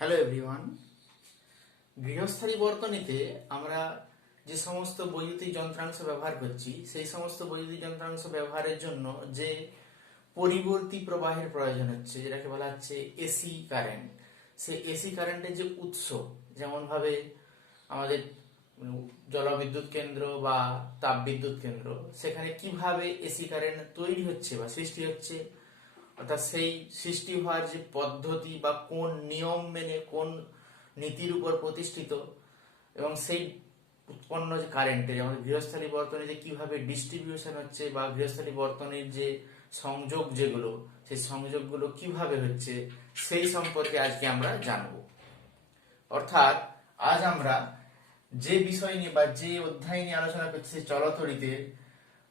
Hello everyone. গৃহস্থালী বর্তনীতে আমরা যে সমস্ত বৈদ্যুতিক যন্ত্রাংশ ব্যবহার করছি সেই সমস্ত বৈদ্যুতিক যন্ত্রাংশ ব্যবহারের জন্য যে পরিবর্তী প্রবাহের প্রয়োজন হচ্ছে, যেটাকে বলা হচ্ছে এসি কারেন্ট। সেই এসি কারেন্টের যে উৎস, যেমন ভাবে আমাদের জলবিদ্যুৎ কেন্দ্র বা তাপবিদ্যুৎ কেন্দ্র, সেখানে কিভাবে এসি কারেন্ট তৈরি হচ্ছে বা সৃষ্টি হচ্ছে, অর্থাৎ সেই সৃষ্টি হওয়ার যে পদ্ধতি বা কোন নিয়ম মেনে কোন নীতির উপর প্রতিষ্ঠিত, এবং সেই উৎপন্ন যে কারেন্টের আমাদের গৃহস্থালী বর্তনীতে কিভাবে ডিস্ট্রিবিউশন হচ্ছে বা গৃহস্থালী বর্তনীর যে সংযোগ যেগুলো, সেই সংযোগগুলো কিভাবে হচ্ছে, সেই সম্পর্কে আজকে আমরা জানব। অর্থাৎ আজ আমরা যে বিষয় নিয়ে বা যে অধ্যায় নিয়ে আলোচনা করছি চলতড়িতে,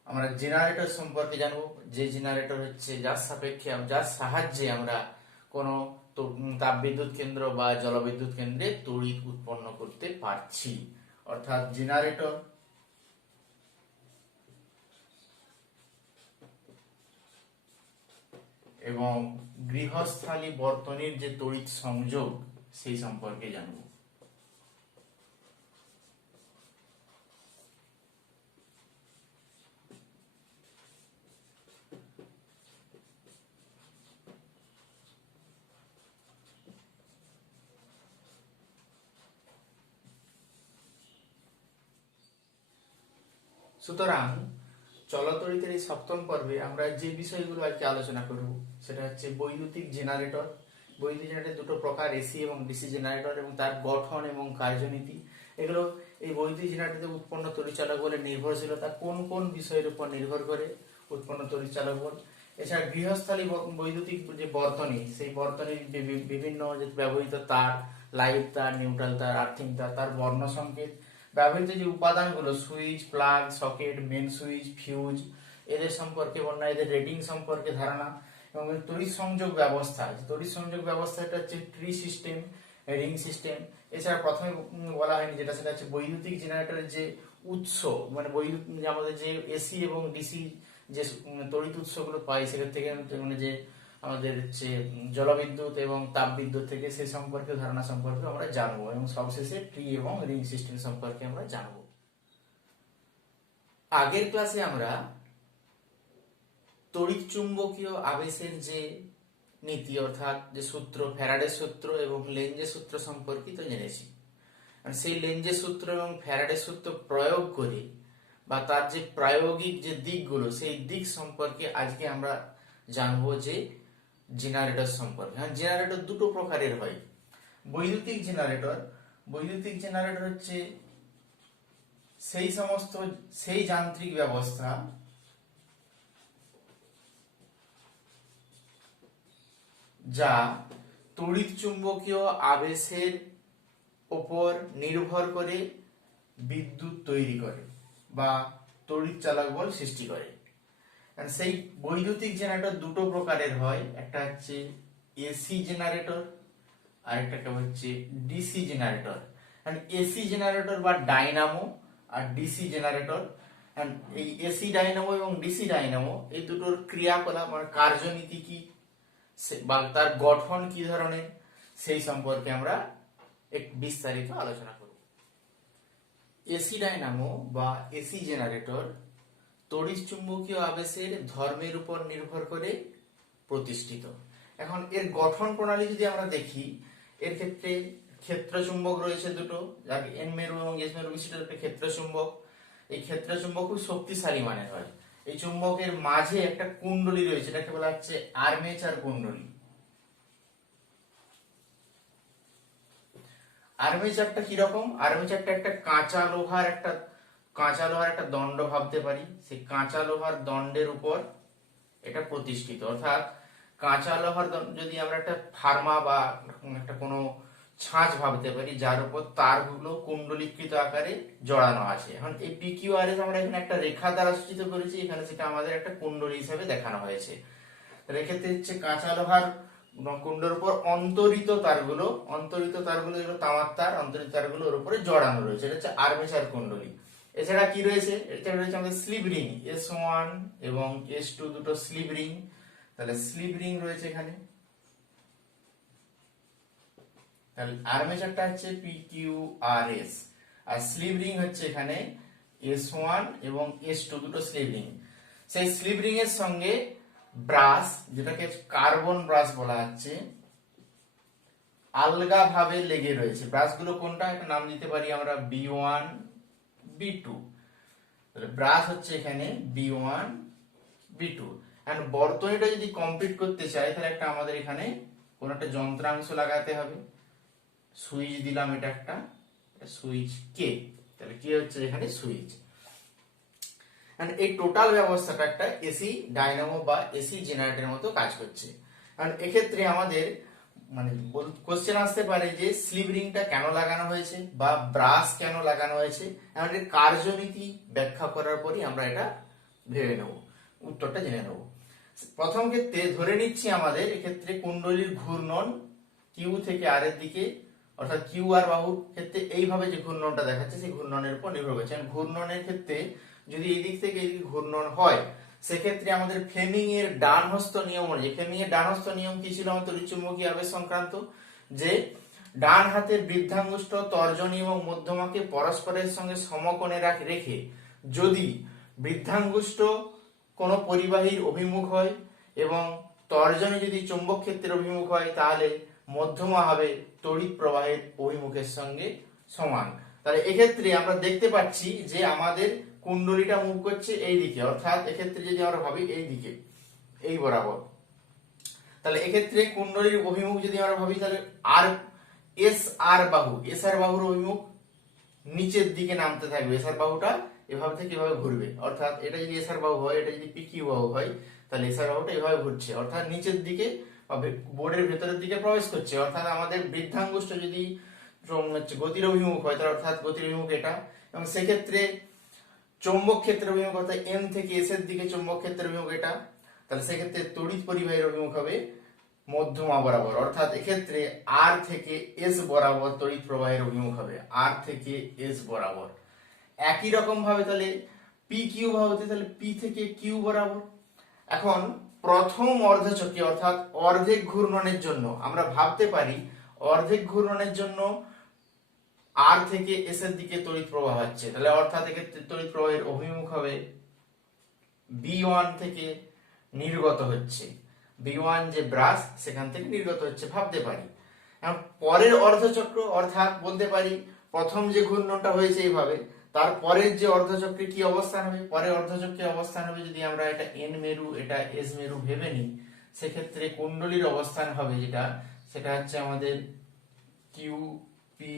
আমরা জেনারেটর সম্পর্কে জানবো। যে জেনারেটর হচ্ছে যার সাপেক্ষে যার সাহায্যে আমরা কোনো তাপবিদ্যুৎ কেন্দ্র বা জলবিদ্যুৎ কেন্দ্রে তড়িৎ উৎপন্ন করতে পারছি। অর্থাৎ জেনারেটর এবং গৃহস্থালী বর্তনীর যে তড়িৎ সংযোগ সেই সম্পর্কে জানবো। সুতরাং চলতড়িতের এই সপ্তম পর্বে আমরা যে বিষয়গুলো আজকে আলোচনা করব সেটা হচ্ছে বৈদ্যুতিক জেনারেটর। বৈদ্যুতিক জেনারেটর দুটো প্রকার, এসি এবং ডিসি জেনারেটর, এবং তার গঠন এবং কার্যনীতি। এগুলো এই বৈদ্যুতিক জেনারেটরে উৎপন্ন তড়িৎচালক বলের নির্ভরশীলতা কোন কোন বিষয়ের উপর নির্ভর করে উৎপন্ন তড়িৎচালক বল। এছাড়া গৃহস্থালী বৈদ্যুতিক যে বর্তনী, সেই বর্তনীর বিভিন্ন যে ব্যবহৃত তার, লাইভ তার, নিউট্রাল তার, আর্থিং তার, তার বর্ণ সংকেত, ব্যবহৃত যে উপাদানগুলো switch, plug, socket, main switch, fuse, এদের সম্পর্কে বর্ণনা, এদের রেটিং সম্পর্কে ধারণা, এবং তড়িৎ সংযোগ ব্যবস্থা। তড়িৎ সংযোগ ব্যবস্থাটা হচ্ছে ট্রি সিস্টেম, রিং সিস্টেম। এছাড়া প্রথমে বলা হয়নি যেটা, সেটা হচ্ছে বৈদ্যুতিক জেনারেটরের যে উৎস, মানে বৈদ্যুৎ আমাদের যে এসি এবং ডিসি যে তড়িৎ উৎসগুলো পাই সেখান থেকে, মানে যে আমাদের হচ্ছে জলবিদ্যুৎ এবং তাপবিদ্যুৎ থেকে, সে সম্পর্কে ধারণা সম্পর্কে আমরা জানবো, এবং সবশেষে ট্রি এবং রিং সিস্টেম সম্পর্কে আমরা জানবো। আগের ক্লাসে আমরা তড়িৎ চুম্বকীয় আবেশের যে নীতি, অর্থাৎ যে সূত্র, ফ্যারাডের সূত্র এবং লেঞ্জের সূত্র সম্পর্কিত জেনেছি। সেই লেঞ্জের সূত্র এবং ফ্যারাডের সূত্র প্রয়োগ করে বা তার যে প্রায়োগিক যে দিকগুলো, সেই দিক সম্পর্কে আজকে আমরা জানবো যে জেনারেটর সম্পর্কে। হ্যাঁ, জেনারেটর দুটো প্রকারের হয়। বৈদ্যুতিক জেনারেটর হচ্ছে সেই যান্ত্রিক ব্যবস্থা যা তড়িৎ চুম্বকীয় আবেশের উপর নির্ভর করে বিদ্যুৎ তৈরি করে বা তড়িৎ চালক বল সৃষ্টি করে। সেই বৈদ্যুতিক জেনারেটর দুটো প্রকারের হয়, একটা হচ্ছে এসি জেনারেটর আর একটা হচ্ছে ডিসি জেনারেটর। এসি জেনারেটর বা ডাইনামো আর ডিসি জেনারেটর, এই এসি ডাইনামো এবং ডিসি ডাইনামো এই দুটোর ক্রিয়াকলাপ মানে কার্যনীতি কি বা তার গঠন কি ধরনের, সেই সম্পর্কে আমরা এক বিস্তারিত আলোচনা করব। এসি ডাইনামো বা এসি জেনারেটর তড়িৎ চুম্বকীয় আবেশের ধর্মের উপর নির্ভর করে প্রতিষ্ঠিত। এখন এর গঠন প্রণালী যদি আমরা দেখি, এর ক্ষেত্রে ক্ষেত্র চুম্বক রয়েছে দুটো, যাকে এন মেরু এবং এস মেরু বিশিষ্ট একটা ক্ষেত্র চুম্বক। এই ক্ষেত্র চুম্বক খুব শক্তিশালী মানের হয়। এই চুম্বকের মাঝে একটা কুণ্ডলী রয়েছে, এটাকে বলা হচ্ছে আর্মেচার কুণ্ডলী। আর্মেচারটা কিরকম? আর্মেচারটা একটা কাঁচা লোহার একটা দণ্ড ভাবতে পারি। সেই কাঁচা লোহার দণ্ডের উপর এটা প্রতিষ্ঠিত, অর্থাৎ কাঁচা লোহার যদি আমরা একটা ফার্মা বা একটা কোনো ছাঁচ ভাবতে পারি, যার উপর তারগুলো কুণ্ডলীকৃত আকারে জড়ানো আছে। এখন এই পিকিউআরএস আমরা এখানে একটা রেখা দ্বারা সূচিত করেছি, এখানে সেটা আমাদের একটা কুণ্ডলী হিসেবে দেখানো হয়েছে। এক্ষেত্রে হচ্ছে কাঁচা লোহার কুণ্ডের উপর অন্তরিত তারগুলো এগুলো তামার তার, অন্তরিত তারগুলো ওর উপরে জড়ানো রয়েছে, এটা হচ্ছে আর্মেচার কুণ্ডলী। এছাড়া কি রয়েছে? এটা রয়েছে আমাদের স্লিপ রিং, S1 এবং S2 দুটো স্লিপ রিং। তাহলে স্লিপ রিং রয়েছে এখানে। তাহলে আর্মেচারটা হচ্ছে পি কিউ আর এস, আর স্লিপ রিং হচ্ছে এখানে S1 এবং S2 দুটো স্লিপ রিং। সেই স্লিপ রিং এর সঙ্গে ব্রাশ, যেটাকে কার্বন ব্রাশ বলা হচ্ছে, আলগা ভাবে লেগে রয়েছে। ব্রাশগুলো কোনটা, একটা নাম দিতে পারি আমরা B1 B2। তাহলে ব্রাশ হচ্ছে এখানে B1 B2। এন্ড বর্তনীটা যদি কমপ্লিট করতে চাই তাহলে একটা আমাদের এখানে কোন একটা যন্ত্রাংশ লাগাতে হবে। সুইচ দিলাম, এটা একটা সুইচ কে, তাহলে কি হচ্ছে এখানে সুইচ। এন্ড এই টোটাল ব্যবস্থাটা একটা এসি ডায়নামো বা এসি জেনারেটরের মতো কাজ করছে। কারণ এক্ষেত্রে আমাদের মানে কোশ্চেন আসতে পারে যে স্লিপ রিংটা কেন লাগানো হয়েছে বা ব্রাশ কেন লাগানো হয়েছে, আমাদের কার্যনীতি ব্যাখ্যা করার পরই আমরা এটা ভেবে নেব, উত্তরটা জেনে নেব। প্রথম ক্ষেত্রে ধরে নিচ্ছি আমাদের এক্ষেত্রে কুণ্ডলীর ঘূর্ণন কিউ থেকে আর এর দিকে, অর্থাৎ কিউ আর বাহুর ক্ষেত্রে এইভাবে যে ঘূর্ণনটা দেখাচ্ছে সেই ঘূর্ণনের উপর নির্ভর করছে। ঘূর্ণনের ক্ষেত্রে যদি এই দিক থেকে এই দিকে ঘূর্ণন হয়, সেক্ষেত্রে আমাদের ফ্লেমিং এর ডান হস্ত নিয়ম অনুযায়ী, ফ্লেমিং এর ডান হস্ত নিয়ম কি ছিল আমাদের তড়িৎচুম্বকীয় আবেশ সংক্রান্ত, যে ডান হাতের বৃদ্ধাঙ্গুষ্ঠ, তর্জনী এবং মধ্যমাকে পরস্পরের সঙ্গে সমকোণে রেখে যদি বৃদ্ধাঙ্গুষ্ঠ কোন পরিবাহীর অভিমুখ হয় এবং তর্জনী যদি চৌম্বক ক্ষেত্রের অভিমুখ হয়, তাহলে মধ্যমা হবে তড়িৎ প্রবাহের অভিমুখের সঙ্গে সমান। তাহলে এক্ষেত্রে আমরা দেখতে পাচ্ছি যে আমাদের কুণ্ডলীটা মুভ করছে এই দিকে, অর্থাৎ এক্ষেত্রে যদি আমরা ভাবি এই দিকে, এই বরাবর, তাহলে এক্ষেত্রে কুণ্ডলীর অভিমুখ যদি আমরা ভাবি তাহলে আর এস আর বাহুর অভিমুখ নিচের দিকে নামতে থাকবে। এস আর বাহুটা এভাবে থেকে এভাবে ঘুরবে, অর্থাৎ এটা যদি এস আর বাহু হয়, এটা যদি পি কিউ বাহু হয়, তাহলে এস আর বাহুটা এভাবে ঘুরছে, অর্থাৎ নিচের দিকে বোর্ডের ভেতরের দিকে প্রবেশ করছে। অর্থাৎ আমাদের বৃদ্ধাঙ্গুষ্ঠ যদি গতির অভিমুখ হয়, তাহলে অর্থাৎ গতির অভিমুখ এটা, এবং সেক্ষেত্রে চৌম্বক ক্ষেত্রের অভিমুখ অর্থাৎ এম থেকে এস এর দিকে চৌম্বক ক্ষেত্রের অভিমুখ এটা, তাহলে সেক্ষেত্রে তড়িৎ পরিবাহীর অভিমুখ হবে মধ্যমা বরাবর, অর্থাৎ এক্ষেত্রে আর থেকে এস বরাবর তড়িৎ প্রবাহের অভিমুখ হবে, আর থেকে এস বরাবর। একই রকম ভাবে তাহলে পি কিউ বাহুতে তাহলে পি থেকে কিউ বরাবর। এখন প্রথম অর্ধচক্রে অর্থাৎ অর্ধেক ঘূর্ণনের জন্য আমরা ভাবতে পারি, অর্ধেক ঘূর্ণনের জন্য আর থেকে এস এর দিকে তড়িৎ প্রবাহ হচ্ছে, তাহলে অর্থাৎ এক্ষেত্রে তড়িৎ প্রবাহের অভিমুখ হবে B1 থেকে নির্গত হচ্ছে, B1 যে ব্রাশ সেখান থেকে নির্গত হচ্ছে ভাবতে পারি। পরের অর্ধচক্র অর্থাৎ বলতে পারি প্রথম যে ঘূর্ণনটা হয়েছে এইভাবে, তারপরের যে অর্ধচক্রে কি অবস্থান হবে, পরের অর্ধচক্রে অবস্থান হবে যদি আমরা এটা এন মেরু এটা এস মেরু ভেবে নিই, সেক্ষেত্রে কুণ্ডলীর অবস্থান হবে যেটা, সেটা হচ্ছে আমাদের কিউ পি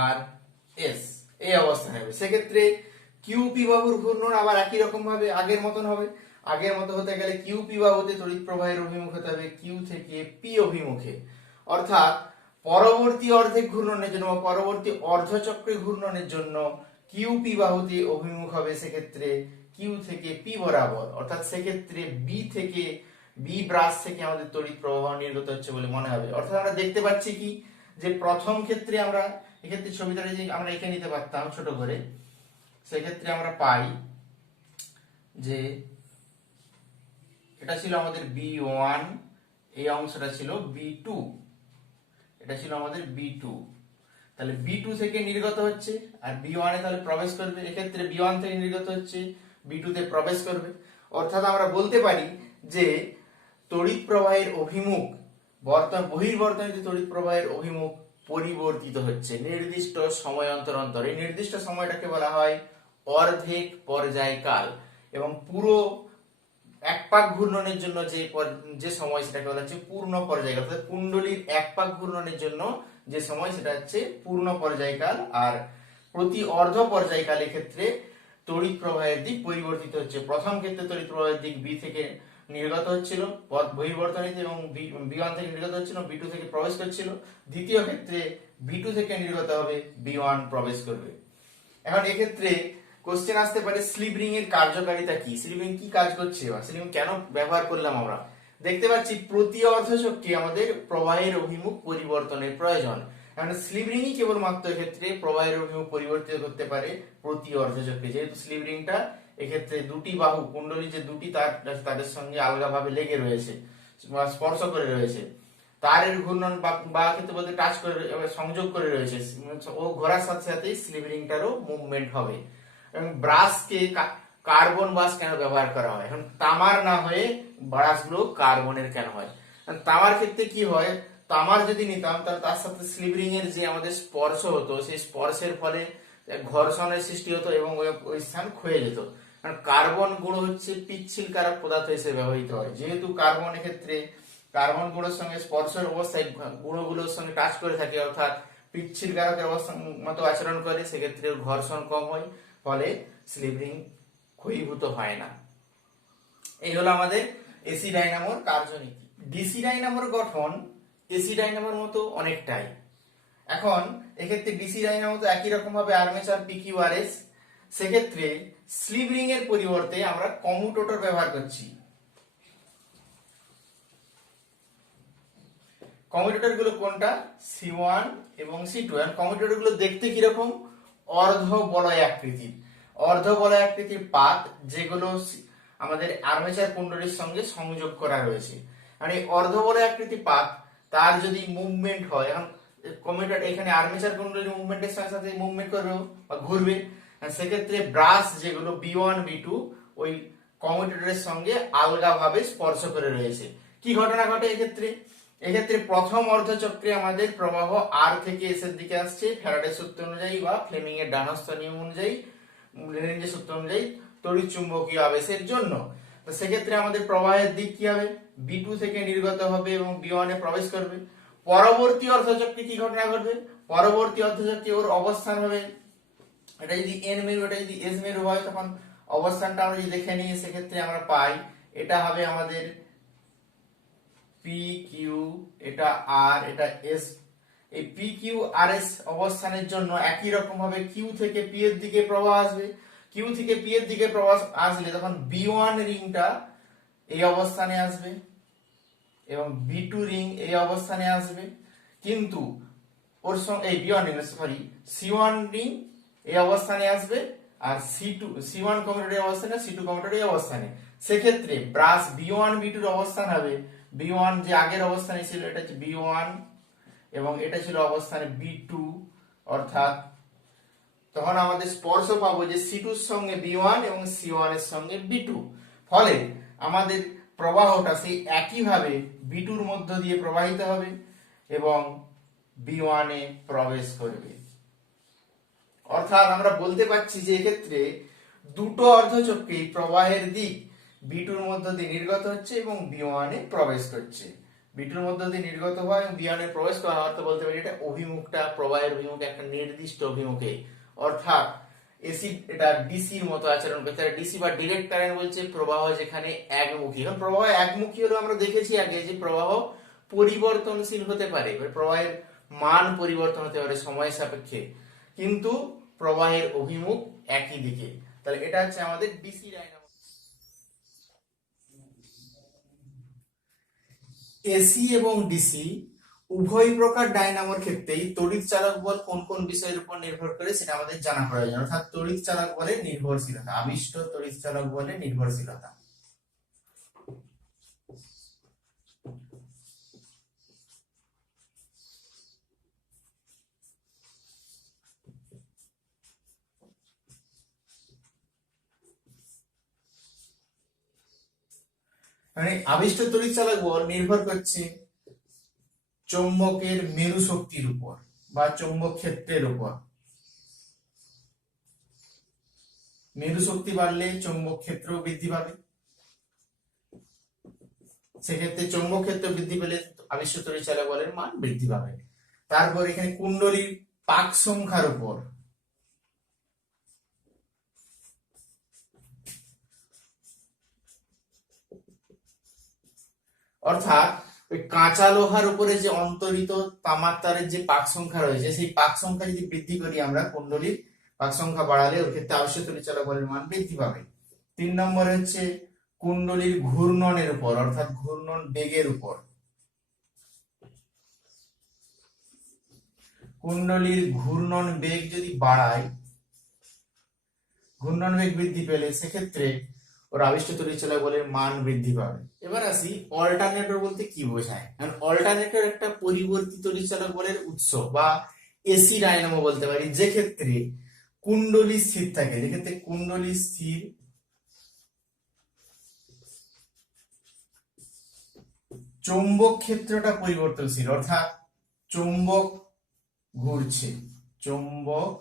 আর এস, এই অবস্থানে হবে। সেক্ষেত্রে কিউপি বাহুর ঘূর্ণন আবার একই রকম ভাবে আগের মতন হবে। আগের মতো হতে গেলে কিউপি বাহুতে তড়িৎ প্রবাহের অভিমুখ হতে হবে কিউ থেকে পি অভিমুখে, অর্থাৎ পরবর্তী অর্ধেক ঘূর্ণনের জন্য বা পরবর্তী অর্ধচক্রে ঘূর্ণনের জন্য কিউপি বাহুতে অভিমুখ হবে সেক্ষেত্রে কিউ থেকে পি বরাবর, অর্থাৎ সেক্ষেত্রে বি থেকে বি ব্রাশ থেকে আমাদের তড়িৎ প্রবাহ নির্গত হচ্ছে বলে মনে হবে। অর্থাৎ আমরা দেখতে পাচ্ছি কি যে প্রথম ক্ষেত্রে আমরা এক্ষেত্রে ছবিটা যদি আমরা এঁকে নিতে পারতাম ছোট করে, সেক্ষেত্রে আমরা পাই যে এটা ছিল আমাদের B1, এই অংশটা ছিল B2, এটা ছিল আমাদের B2, তাহলে B2 থেকে নির্গত হচ্ছে আর B1 এ তাহলে প্রবেশ করবে, এক্ষেত্রে B1 থেকে নির্গত হচ্ছে B2 তে প্রবেশ করবে। অর্থাৎ আমরা বলতে পারি যে তড়িৎ প্রবাহের অভিমুখ বহির্বর্তনীতে তড়িৎ প্রবাহের অভিমুখ পরিবর্তিত হচ্ছে নির্দিষ্ট সময় অন্তর অন্তর। এই নির্দিষ্ট সময়টাকে বলা হয় অর্ধেক পর্যায়কাল, এবং পুরো এক পাক ঘূর্ণনের জন্য যে সময় সেটাকে বলা হচ্ছে পূর্ণ পর্যায়কাল, অর্থাৎ কুণ্ডলীর এক পাক ঘূর্ণনের জন্য যে সময় সেটা হচ্ছে পূর্ণ পর্যায়কাল। আর প্রতি অর্ধ পর্যায়কালের ক্ষেত্রে তড়িৎ প্রবাহের দিক পরিবর্তিত হচ্ছে। প্রথম ক্ষেত্রে তড়িৎ প্রবাহের দিক বি থেকে নির্গত হচ্ছিল বহির্বর্তনীতে এবং B1 থেকে নির্গত হচ্ছিল, B2 থেকে প্রবেশ করছিল। দ্বিতীয় ক্ষেত্রে B2 থেকে নির্গত হবে, B1 প্রবেশ করবে। এখন এক্ষেত্রে কোশ্চেন আসতে পারে স্লিপ রিং এর কার্যকারিতা কি, স্লিপ রিং কি কাজ করছে বা স্লিপ রিং কেন ব্যবহার করলাম আমরা। দেখতে পাচ্ছি প্রতি অর্ধচক্রে আমাদের প্রবাহের অভিমুখ পরিবর্তনের প্রয়োজন, কারণ স্লিপ রিংই কেবলমাত্র এক্ষেত্রে প্রবাহের অভিমুখ পরিবর্তিত করতে পারে প্রতি অর্ধচক্রে, যেহেতু স্লিপ রিংটা এক্ষেত্রে দুটি বাহু কুণ্ডলী যে দুটি তাদের সঙ্গে আলগাভাবে লেগে রয়েছে বা স্পর্শ করে রয়েছে, তারের ঘূর্ণন বা ক্ষেত্রে বলতে টাচ করে সংযোগ করে রয়েছে, ও ঘোরার সাথে সাথেই স্লিপ রিংটারও মুভমেন্ট হবে। এবং ব্রাশকে কার্বন ব্রাশ কেন ব্যবহার করা হয়? এখন তামার না হয়ে ব্রাশগুলো কার্বনের কেন হয়? তামার ক্ষেত্রে কি হয়, তামার যদি নিতাম তাহলে তার সাথে স্লিপ রিং এর যে আমাদের স্পর্শ হতো, সেই স্পর্শের ফলে ঘর্ষণের সৃষ্টি হতো এবং ওই স্থান ক্ষয়ে যেত। কারণ কার্বন গুঁড়ো হচ্ছে পিচ্ছিল কারক পদার্থ হিসেবে ব্যবহৃত হয়। যেহেতু কার্বনের ক্ষেত্রে কার্বন গুঁড়োর সঙ্গে স্পর্শের অবস্থায় গুঁড়োগুলোর সঙ্গে টাচ করে থাকে, অর্থাৎ পিচ্ছিল কারকের অবস্থান মতো আচরণ করে, সেক্ষেত্রে ঘর্ষণ কম হয়, ফলে স্লিপ রিং ক্ষয়ীভূত হয় না। এই হলো আমাদের এসি ডাইনামোর কার্যনীতি। ডিসি ডাইনামোর গঠন এসি ডাইনামোর মতো অনেকটাই। এখন এক্ষেত্রে ডিসি ডাইনামো তো একই রকম ভাবে আর্মেচার পিকিউআরএস, সেক্ষেত্রে স্লিপ রিং এর পরিবর্তে আমরা কমিউটেটর ব্যবহার করছি। কমিউটেটর গুলো কোনটা? C1 এবং C2। আর কমিউটেটর গুলো দেখতে কিরকম? অর্ধ বলয় আকৃতির, অর্ধ বলয় আকৃতির পাত, যেগুলো আমাদের আর্মেচার কুণ্ডলীর সঙ্গে সংযোগ করা রয়েছে। আর এই অর্ধ বলয় আকৃতি পাত, তার যদি মুভমেন্ট হয়, এখন কমিউটেটর এখানে আর্মেচার কুণ্ডলীর মুভমেন্টের সাথে সাথে মুভমেন্ট করবে বা ঘুরবে, সেক্ষেত্রে ব্রাশ যেগুলো B1 B2 ওই কমিউটেটরের সঙ্গে আলগাভাবে স্পর্শ করে রয়েছে। কি ঘটনা ঘটে এক্ষেত্রে? এক্ষেত্রে প্রথম অর্ধচক্রে আমাদের প্রবাহ আর থেকে এস এর দিকে আসছে ফ্যারাডের সূত্র অনুযায়ী বা ফ্লেমিং এর ডানহস্ত নিয়ম অনুযায়ী, লেনজের সূত্র অনুযায়ী তড়িৎ চুম্বকীয় আবেশের জন্য। তো সেক্ষেত্রে আমাদের প্রবাহের দিক কি হবে? B2 থেকে নির্গত হবে এবং B1 এ প্রবেশ করবে। পরবর্তী অর্ধচক্রে কি ঘটনা ঘটবে? পরবর্তী অর্ধচক্রে ওর অবস্থান হবে, এটা যদি এন মেরু এটা যদি এস মেরু হয়, তখন অবস্থানটা আমরা যদি দেখে নিই, সেক্ষেত্রে আমরা পাই এটা হবে আমাদের পি কিউ, এটা আর, এটা এস। এই পি কিউ আর এস অবস্থানের জন্য একই রকম ভাবে কিউ থেকে পি এর দিকে প্রবাহ আসবে। কিউ থেকে পি এর দিকে প্রবাহ আসলে তখন B1 রিংটা এই অবস্থানে আসবে এবং B2 রিং এই অবস্থানে আসবে, কিন্তু ওর সঙ্গে এই B1 ring sorry C1 ring এই অবস্থানে আসবে, আর C1 কমিউটেটর অবস্থানে, C2 কমিউটেটর অবস্থানে। সেক্ষেত্রে ব্রাশ B1 B2 এর অবস্থান হবে, B1 যে আগের অবস্থানে ছিল এটা হচ্ছে B1 এবং এটা ছিল অবস্থানে B2, অর্থাৎ তখন আমাদের স্পর্শ পাবো যে C2 এর সঙ্গে B1 এবং C1 এর সঙ্গে B2। ফলে আমাদের প্রবাহটা সেই একইভাবে B2 এর মধ্য দিয়ে প্রবাহিত হবে এবং B1 এ প্রবেশ করবে। অর্থাৎ আমরা বলতে পারছি যে এক্ষেত্রে দুটো অর্ধচক্রে প্রবাহের দিক B2 এর মধ্য দিয়ে নির্গত হচ্ছে এবং B1 এ প্রবেশ করছে। B2 এর মধ্য দিয়ে নির্গত হয় এবং B1 এ প্রবেশ করা, অর্থ বলতে পারি এটা অভিমুখটা, প্রবাহের অভিমুখ একটা নির্দিষ্ট অভিমুখে, অর্থাৎ এসি এটা ডিসির মতো আচরণ করছে। ডিসি বা ডিরেক্ট কারেন্ট বলছে প্রবাহ যেখানে একমুখী। এখন প্রবাহ একমুখী হলো আমরা দেখেছি আগে যে প্রবাহ পরিবর্তনশীল হতে পারে, প্রবাহের মান পরিবর্তন হতে পারে সময় সাপেক্ষে, কিন্তু প্রবাহের অভিমুখ একই দিকে। তাহলে এটা হচ্ছে আমাদের ডিসি ডাইনামো। এসি এবং ডিসি উভয় প্রকার ডাইনামোর ক্ষেত্রেই তড়িৎ চালক বল কোন কোন বিষয়ের উপর নির্ভর করে সেটা আমাদের জানা প্রয়োজন, অর্থাৎ তড়িৎ চালক বলের নির্ভরশীলতা, আবিষ্ট তড়িৎ চালক বলের নির্ভরশীলতা। মানে আবিষ্ট তড়িৎ চালক বল নির্ভর করছে চৌম্বকের মেরু শক্তির উপর বা চৌম্বক ক্ষেত্রের উপর। মেরু শক্তি বাড়লে চৌম্বক ক্ষেত্র বৃদ্ধি পাবে, সেক্ষেত্রে চৌম্বক ক্ষেত্র বৃদ্ধি পেলে আবিষ্ট তড়িৎ চালক বলের মান বৃদ্ধি পাবে। তারপর এখানে কুণ্ডলীর পাক সংখ্যার উপর, অর্থাৎ ওই কাঁচা লোহার উপরে যে অন্তরিত তামার তারের যে পাক সংখ্যা রয়েছে, সেই পাক সংখ্যা যদি বৃদ্ধি করি আমরা, কুণ্ডলীর পাক সংখ্যা বাড়ালে ওর ক্ষেত্রে আবিষ্ট তড়িৎ চালক বলের মান বৃদ্ধি পাবে। 3 নম্বরে হচ্ছে কুণ্ডলীর ঘূর্ণনের উপর, অর্থাৎ ঘূর্ণন বেগের উপর। কুণ্ডলীর ঘূর্ণন বেগ যদি বাড়ায়, ঘূর্ণন বেগ বৃদ্ধি পেলে সেক্ষেত্রে ওর আবিষ্ট তড়িৎচালক বলের মান বৃদ্ধি পাবে। এবার আসি অল্টারনেটর বলতে কি বোঝায়। কারণ অল্টারনেটর একটা পরিবর্তিত তড়িৎচালক বলের উৎস বা এসি ডায়নামো বলতে পারি, যে ক্ষেত্রে কুণ্ডলী স্থির থাকে, যে ক্ষেত্রে কুণ্ডলী স্থির চৌম্বক ক্ষেত্রটা পরিবর্তনশীল, অর্থাৎ চৌম্বক ঘুরছে, চৌম্বক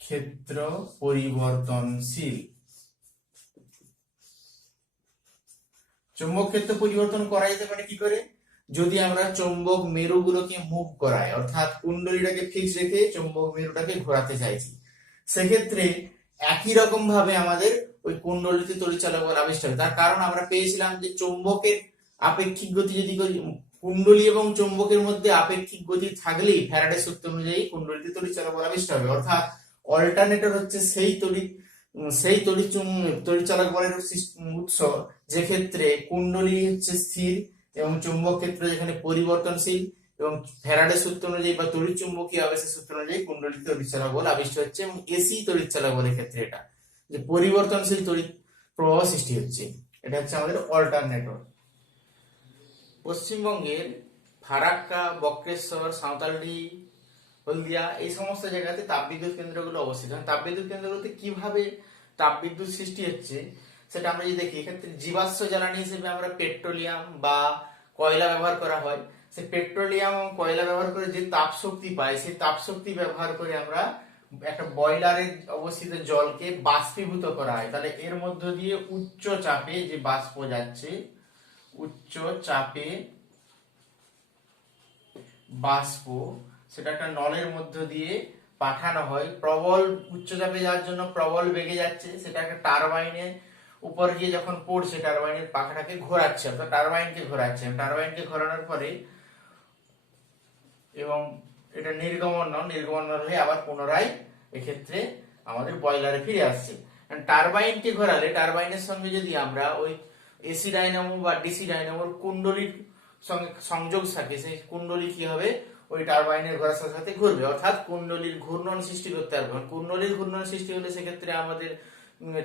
ক্ষেত্র পরিবর্তনশীল। চৌম্বক ক্ষেত্র পরিবর্তন করা যেতে পারে কি করে? যদি আমরা চৌম্বক মেরুগুলোকে মুভ করাই, অর্থাৎ কুণ্ডলীটাকে ফিক্স রেখে চৌম্বক মেরুটাকে ঘোরাতে চাইছি, সেক্ষেত্রে একই রকম ভাবে আমাদের ওই কুণ্ডলীতে তড়িৎচালক বল আবিষ্ট হবে। তার কারণ আমরা পেয়েছিলাম যে চৌম্বকের আপেক্ষিক গতি যদি কুণ্ডলী এবং চৌম্বকের মধ্যে আপেক্ষিক গতি থাকলেই ফ্যারাডের সূত্র অনুযায়ী কুণ্ডলীতে তড়িৎচালক বল আবিষ্ট হবে। অর্থাৎ অল্টারনেটর হচ্ছে সেই তড়িৎচালক বলের উৎস যে ক্ষেত্রে কুণ্ডলী হচ্ছে স্থির এবং চুম্বক ক্ষেত্র যেখানে পরিবর্তনশীল, এবং ফ্যারাডের সূত্র অনুযায়ী বা তড়িৎ চুম্বকীয় আবেশের সূত্র অনুযায়ী কুণ্ডলীতে তড়িৎচালক বল আবিষ্ট হচ্ছে। এবং এসি তড়িৎচালক বলের ক্ষেত্রে এটা যে পরিবর্তনশীল তড়িৎ প্রবাহ সৃষ্টি হচ্ছে, এটা হচ্ছে আমাদের অল্টারনেটর। পশ্চিমবঙ্গের ফারাক্কা, বক্রেশ্বর, সাঁওতালডি, হলদিয়া এই সমস্ত জায়গাতে তাপবিদ্যুৎ কেন্দ্রগুলো অবস্থিত। তাপবিদ্যুৎ কেন্দ্রগুলোতে কিভাবে তাপবিদ্যুৎ সৃষ্টি হচ্ছে সেটা আমরা যদি দেখি, এক্ষেত্রে জীবাশ্ম জ্বালানি হিসেবে আমরা পেট্রোলিয়াম বা কয়লা ব্যবহার করা হয়। সেই পেট্রোলিয়াম এবং কয়লা ব্যবহার করে যে তাপ শক্তি পাই, সেই তাপ শক্তি ব্যবহার করে আমরা একটা বয়লারে অবস্থিত জলকে বাষ্পীভূত করা হয়। তাহলে এর মধ্য দিয়ে উচ্চ চাপে যে বাষ্প যাচ্ছে, উচ্চ চাপে বাষ্প, সেটা একটা নলের মধ্য দিয়ে পাঠানো হয়। প্রবল উচ্চচাপে যাওয়ার জন্য প্রবল বেগে যাচ্ছে, সেটা একটা টারবাইনের উপর গিয়ে যখন পড়ছে, টারবাইনের পাখাটাকে ঘোরাচ্ছে, অর্থাৎ টারবাইনকে ঘোরানোর পরে এবং এটা নির্গমন হয়ে আবার পুনরায় এক্ষেত্রে আমাদের বয়লারে ফিরে আসছে। টারবাইনকে ঘোরালে টারবাইনের সঙ্গে যদি আমরা ওই এসি ডাইনামো বা ডিসি ডাইনামোর কুণ্ডলীর সঙ্গে সংযোগ থাকে, সেই কুণ্ডলী কি হবে, ওই টারবাইনের ঘোরার সাথে সাথে ঘুরবে, অর্থাৎ কুণ্ডলীর ঘূর্ণন সৃষ্টি করতে পারবে। কুণ্ডলীর ঘূর্ণন সৃষ্টি হলে সেক্ষেত্রে আমাদের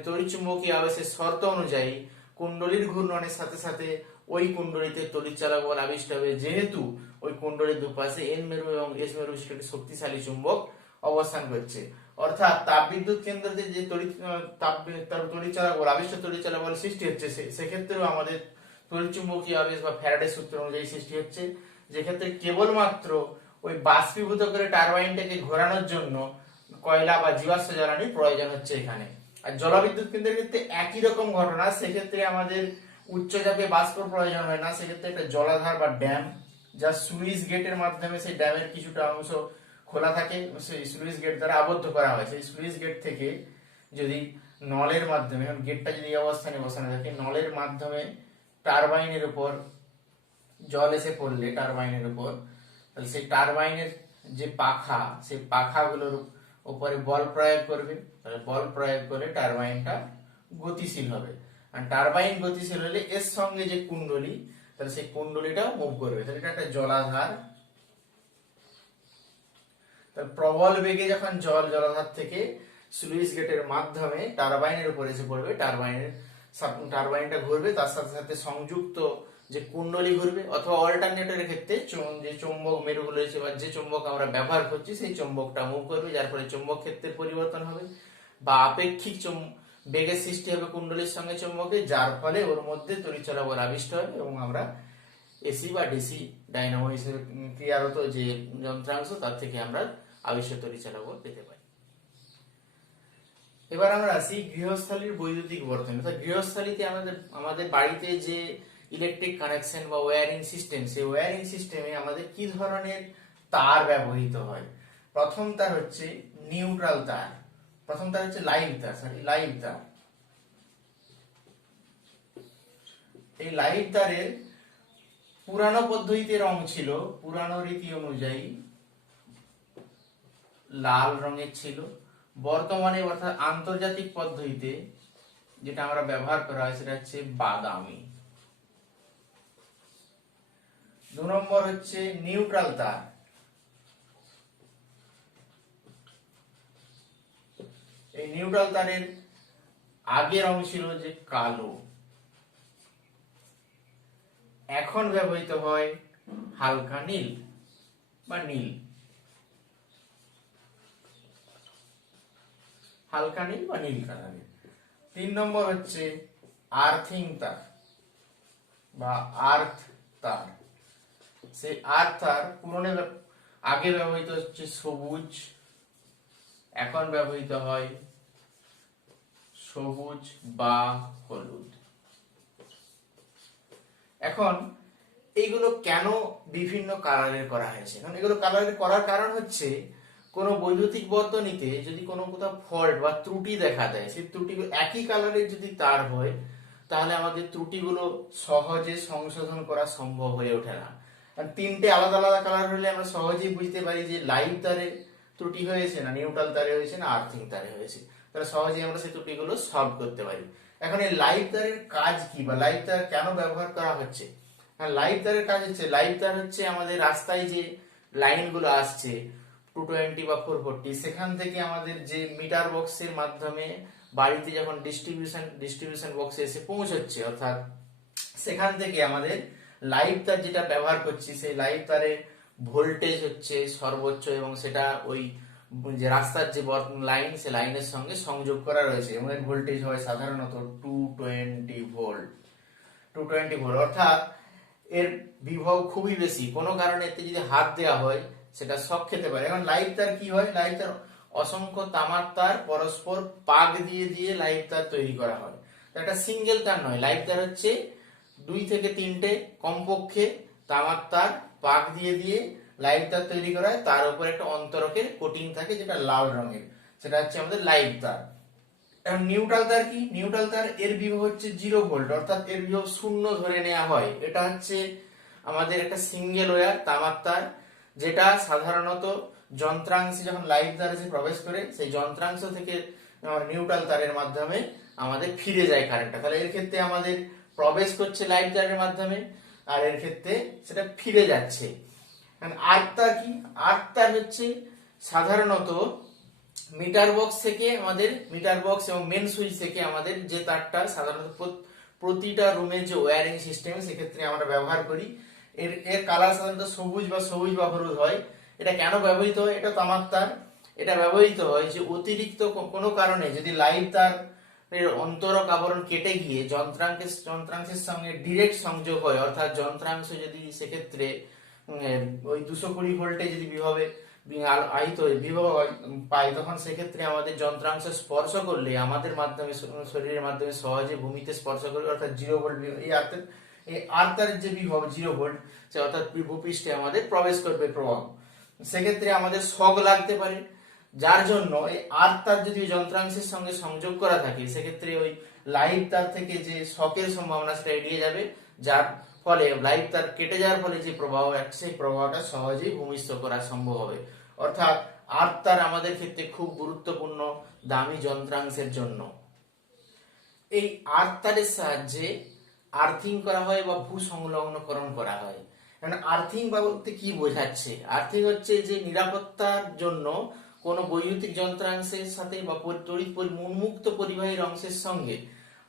তড়িৎচুম্বকীয় আবেশের শর্ত অনুযায়ী কুণ্ডলীর ঘূর্ণনের সাথে সাথে ওই কুণ্ডলীতে তড়িৎচালক বল আবিষ্ট হবে, যেহেতু ওই কুণ্ডলীর দুপাশে এন মেরু এবং এস মেরু বিশিষ্ট শক্তিশালী চুম্বক অবস্থান করছে। অর্থাৎ তাপবিদ্যুৎ কেন্দ্রতে যে তড়িৎচালক বল আবিষ্ট তড়িৎচালক বল সৃষ্টি হচ্ছে, সেক্ষেত্রেও আমাদের তড়িৎচুম্বকীয় আবেশ বা ফ্যারাডের সূত্র অনুযায়ী সৃষ্টি হচ্ছে, যে ক্ষেত্রে কেবলমাত্র ওই বাষ্পীভূত করে টারবাইনটাকে ঘোরানোর জন্য কয়লা বা জীবাশ্ম জ্বালানির প্রয়োজন হচ্ছে এখানে। আর জলবিদ্যুৎ কেন্দ্রের ক্ষেত্রে একই রকম ঘটনা, সেক্ষেত্রে আমাদের উচ্চচাপে বাষ্পর প্রয়োজন হয় না, সেক্ষেত্রে একটা জলাধার বা ড্যাম, যা সুইচ গেটের মাধ্যমে সেই ড্যামের কিছুটা অংশ খোলা থাকে, সেই সুইচ গেট দ্বারা আবদ্ধ করা হয়। সেই সুইচ গেট থেকে যদি নলের মাধ্যমে, গেটটা যদি এই অবস্থানে বসানো থাকে, নলের মাধ্যমে টারবাইনের উপর জল এসে পড়লে টারবাইনের উপর, তাহলে সেই টারবাইনের যে পাখা, সেই পাখাগুলোর উপরে বল প্রয়োগ করবে, তাহলে বল প্রয়োগ করে টারবাইনটা গতিশীল হবে। আর টারবাইন গতিশীল হলে এর সঙ্গে যে কুণ্ডলী, তাহলে সেই কুণ্ডলীটাও মুভ করবে। তাহলে এটা একটা জলাধার। তাহলে প্রবল বেগে যখন জলাধার থেকে স্লুইস গেটের মাধ্যমে টারবাইনের উপর এসে পড়বে, টারবাইনটা ঘুরবে, তার সাথে সাথে সংযুক্ত যে কুণ্ডলী ঘুরবে, অথবা অল্টারনেটরের ক্ষেত্রে যে চৌম্বক মেরুগুলো রয়েছে বা যে চৌম্বক আমরা ব্যবহার করছি, সেই চৌম্বকটা মুভ করবে, যার ফলে চৌম্বক ক্ষেত্রের পরিবর্তন হবে বা আপেক্ষিক বেগের সৃষ্টি হবে কুণ্ডলীর সঙ্গে চৌম্বকে, যার ফলে ওর মধ্যে তড়িৎচালক বল আবিষ্ট হবে এবং আমরা এসি বা ডিসি ডাইনামো হিসেবে ক্রিয়ারত যে যন্ত্রাংশ, তার থেকে আমরা আবিষ্ট তড়িৎচালক বল পেতে পারি। এবার আমরা আসি গৃহস্থালীর বৈদ্যুতিক বর্তনী। অর্থাৎ গৃহস্থালীতে আমাদের বাড়িতে যে ইলেকট্রিক কানেকশন বা ওয়্যারিং সিস্টেম, সেই ওয়্যারিং সিস্টেমে আমাদের কি ধরনের তার ব্যবহৃত হয়। প্রথম তার হচ্ছে নিউট্রাল তার, প্রথম তার হচ্ছে লাইভ তার। এই লাইভ তারের পুরানো পদ্ধতিতে রং ছিল, পুরানো রীতি অনুযায়ী লাল রঙের ছিল। বর্তমানে অর্থাৎ আন্তর্জাতিক পদ্ধতিতে যেটা আমরা ব্যবহার করা হয় সেটা হচ্ছে বাদামি। 2 নম্বর হচ্ছে নিউট্রাল তার। এই নিউট্রাল তারের আগে রং ছিল যে কালো, এখন ব্যবহৃত হয় হালকা নীল বা নীল, হালকা নীল বা নীল কালারের। 3 নম্বর হচ্ছে আর্থিং তার বা আর্থ তার। সেই আর্থ তার আগে ব্যবহৃত হচ্ছে সবুজ, এখন ব্যবহৃত হয় সবুজ বা হলুদ। এখন এইগুলো কেন বিভিন্ন কালারের করা হয়েছে? কারণ এগুলো কালারের করার কারণ হচ্ছে কোনো বৈদ্যুতিক বর্তনীতে যদি কোনো কোথাও ফল্ট বা ত্রুটি দেখা দেয়, সেই ত্রুটিগুলো একই কালারের যদি তার হয়, তাহলে আমাদের ত্রুটিগুলো সহজে সংশোধন করা সম্ভব হয়ে ওঠে না। কারণ 3টে আলাদা আলাদা কালার হলে আমরা সহজেই বুঝতে পারি যে লাইভ তারে ত্রুটি হয়েছে না নিউট্রাল তারে হয়েছে না আর্থিং তারে হয়েছে, তাহলে সহজেই আমরা সেই ত্রুটিগুলো সলভ করতে পারি। এখন এই লাইভ তারের কাজ কি বা লাইভ তার কেন ব্যবহার করা হচ্ছে? লাইভ তারের কাজ হচ্ছে, লাইভ তার হচ্ছে আমাদের রাস্তায় যে লাইনগুলো আসছে 220 বা 440, সেখান থেকে আমাদের যে মিটার বক্সের মাধ্যমে বাড়িতে যখন ডিস্ট্রিবিউশন বক্সে এসে পৌঁছচ্ছে, অর্থাৎ সেখান থেকে আমাদের লাইভ তার যেটা ব্যবহার করছি, সেই লাইভ তারে ভোল্টেজ হচ্ছে সর্বোচ্চ এবং সেটা ওই যে রাস্তার যে লাইন, সে লাইনের সঙ্গে সংযোগ করা রয়েছে এবং এর ভোল্টেজ হয় সাধারণত 220 ভোল্ট। 220 ভোল্ট অর্থাৎ এর বিভব খুবই বেশি, কোনো কারণে এতে যদি হাত দেওয়া হয় সেটা শক খেতে পারে। এখন লাইভ তার কি হয়, লাইভ তার অসংখ্য তামার তার পরস্পর পাক দিয়ে দিয়ে লাইভ তার তৈরি করা হয়। একটা সিঙ্গেল তার নয়, লাইভ তার হচ্ছে 2 থেকে 3টে কমপক্ষে তামার তার পাক দিয়ে দিয়ে লাইভ তার তৈরি করা হয়। তার উপর একটা অন্তরকের কোটিং থাকে যেটা লাল রঙের, সেটা হচ্ছে আমাদের লাইভ তার। এখন নিউট্রাল তার কি? নিউট্রাল তার এর বিভব হচ্ছে 0 ভোল্ট, অর্থাৎ এর বিভব শূন্য ধরে নেওয়া হয়। এটা হচ্ছে আমাদের একটা সিঙ্গেল ওয়্যার তামার তার, যেটা সাধারণত যন্ত্রাংশে যখন লাইভ তার এসে প্রবেশ করে, সেই যন্ত্রাংশ থেকে নিউট্রাল তারের মাধ্যমে আমাদের ফিরে যায় কারেন্টটা। তাহলে এর ক্ষেত্রে আমাদের প্রবেশ করছে লাইভ তারের মাধ্যমে, আর এর ক্ষেত্রে সেটা ফিরে যাচ্ছে। আর্ক তার কি? আর্ক তার হচ্ছে সাধারণত মিটার বক্স থেকে আমাদের, মিটার বক্স এবং মেন সুইচ থেকে আমাদের যে তারটা সাধারণত প্রতিটা রুমের যে ওয়্যারিং সিস্টেম সেক্ষেত্রে আমরা ব্যবহার করি। এর এর কালার সাধারণত সবুজ বা হলুদ হয়। এটা কেন ব্যবহৃত হয়? এটা তামার তার। এটা ব্যবহৃত হয় যে অতিরিক্ত কোনো কারণে যদি লাইভ তার এর অন্তরক আবরণ কেটে গিয়ে যন্ত্রাংশের সঙ্গে ডিরেক্ট সংযোগ হয়, অর্থাৎ যন্ত্রাংশ যদি সেক্ষেত্রে ওই 220 ভোল্টে যদি বিভবে আহিত বিভব পাই, তখন সেক্ষেত্রে আমাদের যন্ত্রাংশ স্পর্শ করলে আমাদের মাধ্যমে শরীরের মাধ্যমে সহজে ভূমিতে স্পর্শ করবে, অর্থাৎ 0 ভোল্ট এই আর্তারের যে বিভব 0 ভোল্ট, সে অর্থাৎ ভূপৃষ্ঠে আমাদের প্রবেশ করবে প্রভাব, সেক্ষেত্রে আমাদের শক লাগতে পারে। যার জন্য এই আর্তার যদি যন্ত্রাংশের সঙ্গে সংযোগ করা থাকে, সেক্ষেত্রে ওই লাইভ তার থেকে যে শকের সম্ভাবনা সেটা এড়িয়ে যাবে, যার ফলে লাইভ তার কেটে যাওয়ার ফলে যে প্রবাহ আছে সেই প্রবাহটা সহজেই ভূমিস্থ করা সম্ভব হবে। অর্থাৎ আর্থ তার আমাদের ক্ষেত্রে খুব গুরুত্বপূর্ণ দামি যন্ত্রাংশের জন্য। এই আর্থ তারের সাহায্যে আর্থিং করা হয় বা ভূ সংলগ্নকরণ করা হয়। আর্থিং বলতে কি বোঝাচ্ছে? আর্থিং হচ্ছে যে নিরাপত্তার জন্য কোনো বৈদ্যুতিক যন্ত্রাংশের সাথে বা তড়িৎ উন্মুক্ত পরিবাহীর অংশের সঙ্গে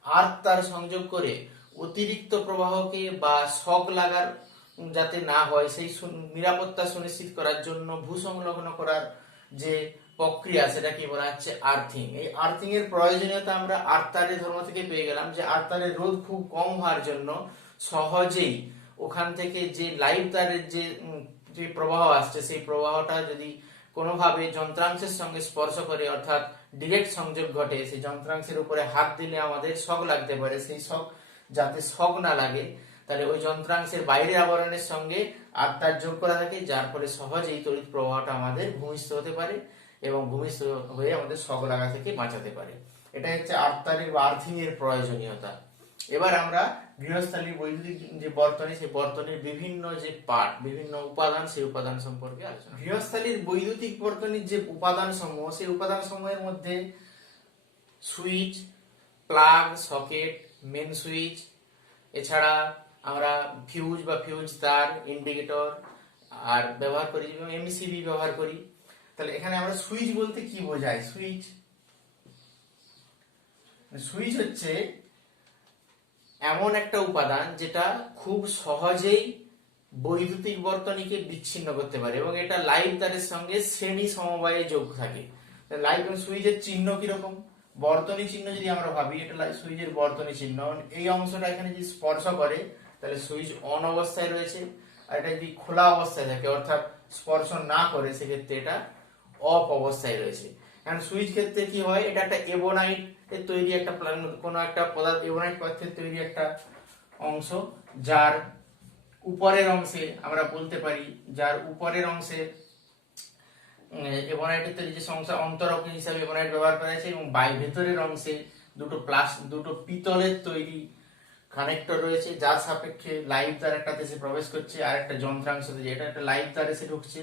আর্থ তার সংযোগ করে অতিরিক্ত প্রবাহকে বা শক লাগার যাতে না হয় সেই নিরাপত্তা সুনিশ্চিত করার জন্য ভূসংলগ্ন করার যে প্রক্রিয়া, সেটাকে বলা হচ্ছে আর্থিং। এই আর্থিং এর প্রয়োজনীয়তা আমরা আর্থ তারের ধর্ম থেকে পেয়ে গেলাম, যে আর্থ তারের রোধ খুব কম হওয়ার জন্য সহজেই ওখান থেকে যে লাইভ তারের যে প্রবাহ আসছে, সেই প্রবাহটা যদি কোনোভাবে যন্ত্রাংশের সঙ্গে স্পর্শ করে, অর্থাৎ ডিরেক্ট সংযোগ ঘটে, সেই যন্ত্রাংশের উপরে হাত দিলে আমাদের শক লাগতে পারে, সেই শক যাতে শক না লাগে, তাহলে ওই যন্ত্রাংশের বাইরের আবরণের সঙ্গে আর্তার যোগ করা থাকে, যার ফলে সহজেই তড়িৎ প্রবাহটা আমাদের ভূমিষ্ঠ হতে পারে এবং ভূমিষ্ঠ হয়ে আমাদের শক লাগা থেকে বাঁচাতে পারে। এটা হচ্ছে আর্তারের বা আর্থিং এর প্রয়োজনীয়তা। এবার আমরা গৃহস্থালী বৈদ্যুতিক যে বর্তনী, সেই বর্তনীর বিভিন্ন যে পার্ট, বিভিন্ন উপাদান, সেই উপাদান সম্পর্কে আলোচনা। গৃহস্থালীর বৈদ্যুতিক বর্তনীর যে উপাদান সমূহ, সেই উপাদান সমূহের মধ্যে switch, plug, socket, main switch, এছাড়া আমরা ফিউজ তার, ইন্ডিকেটর আর ব্যবহার করি এবং এমসিবি ব্যবহার করি। তাহলে এখানে আমরা সুইচ বলতে কি বোঝাই? সুইচ সুইচ হচ্ছে এমন একটা উপাদান যেটা খুব সহজেই বৈদ্যুতিক বর্তনীকে বিচ্ছিন্ন করতে পারে এবং এটা লাইভ তারের সঙ্গে শ্রেণী সমবায়ে যোগ থাকে। লাইভ সুইচের চিহ্ন কিরকম, বর্তনী চিহ্ন যদি আমরা ভাবি, এটা সুইচের বর্তনী চিহ্ন। এই অংশটা এখানে যদি স্পর্শ করে তাহলে সুইচ অন অবস্থায় রয়েছে, আর এটা যদি খোলা অবস্থায় থাকে অর্থাৎ স্পর্শ না করে সেক্ষেত্রে এটা অফ অবস্থায় রয়েছে। কারণ সুইচ ক্ষেত্রে কি হয়, এটা একটা এবোনাইট এর তৈরি একটা কোনো একটা পদার্থ, এবোনাইট পদার্থের তৈরি একটা অংশ, যার উপরের অংশে আমরা বলতে পারি, যার উপরের অংশে এবোনাইটের তৈরি যে অংশ অন্তরক হিসাবে এবোনাইট ব্যবহার করা হয়েছে এবং ভেতরের অংশে দুটো পিতলের তৈরি কানেক্টর রয়েছে, যার সাপেক্ষে লাইভ তার একটা দেশে প্রবেশ করছে আর একটা যন্ত্রাংশ, এটা একটা লাইভ তার এসে ঢুকছে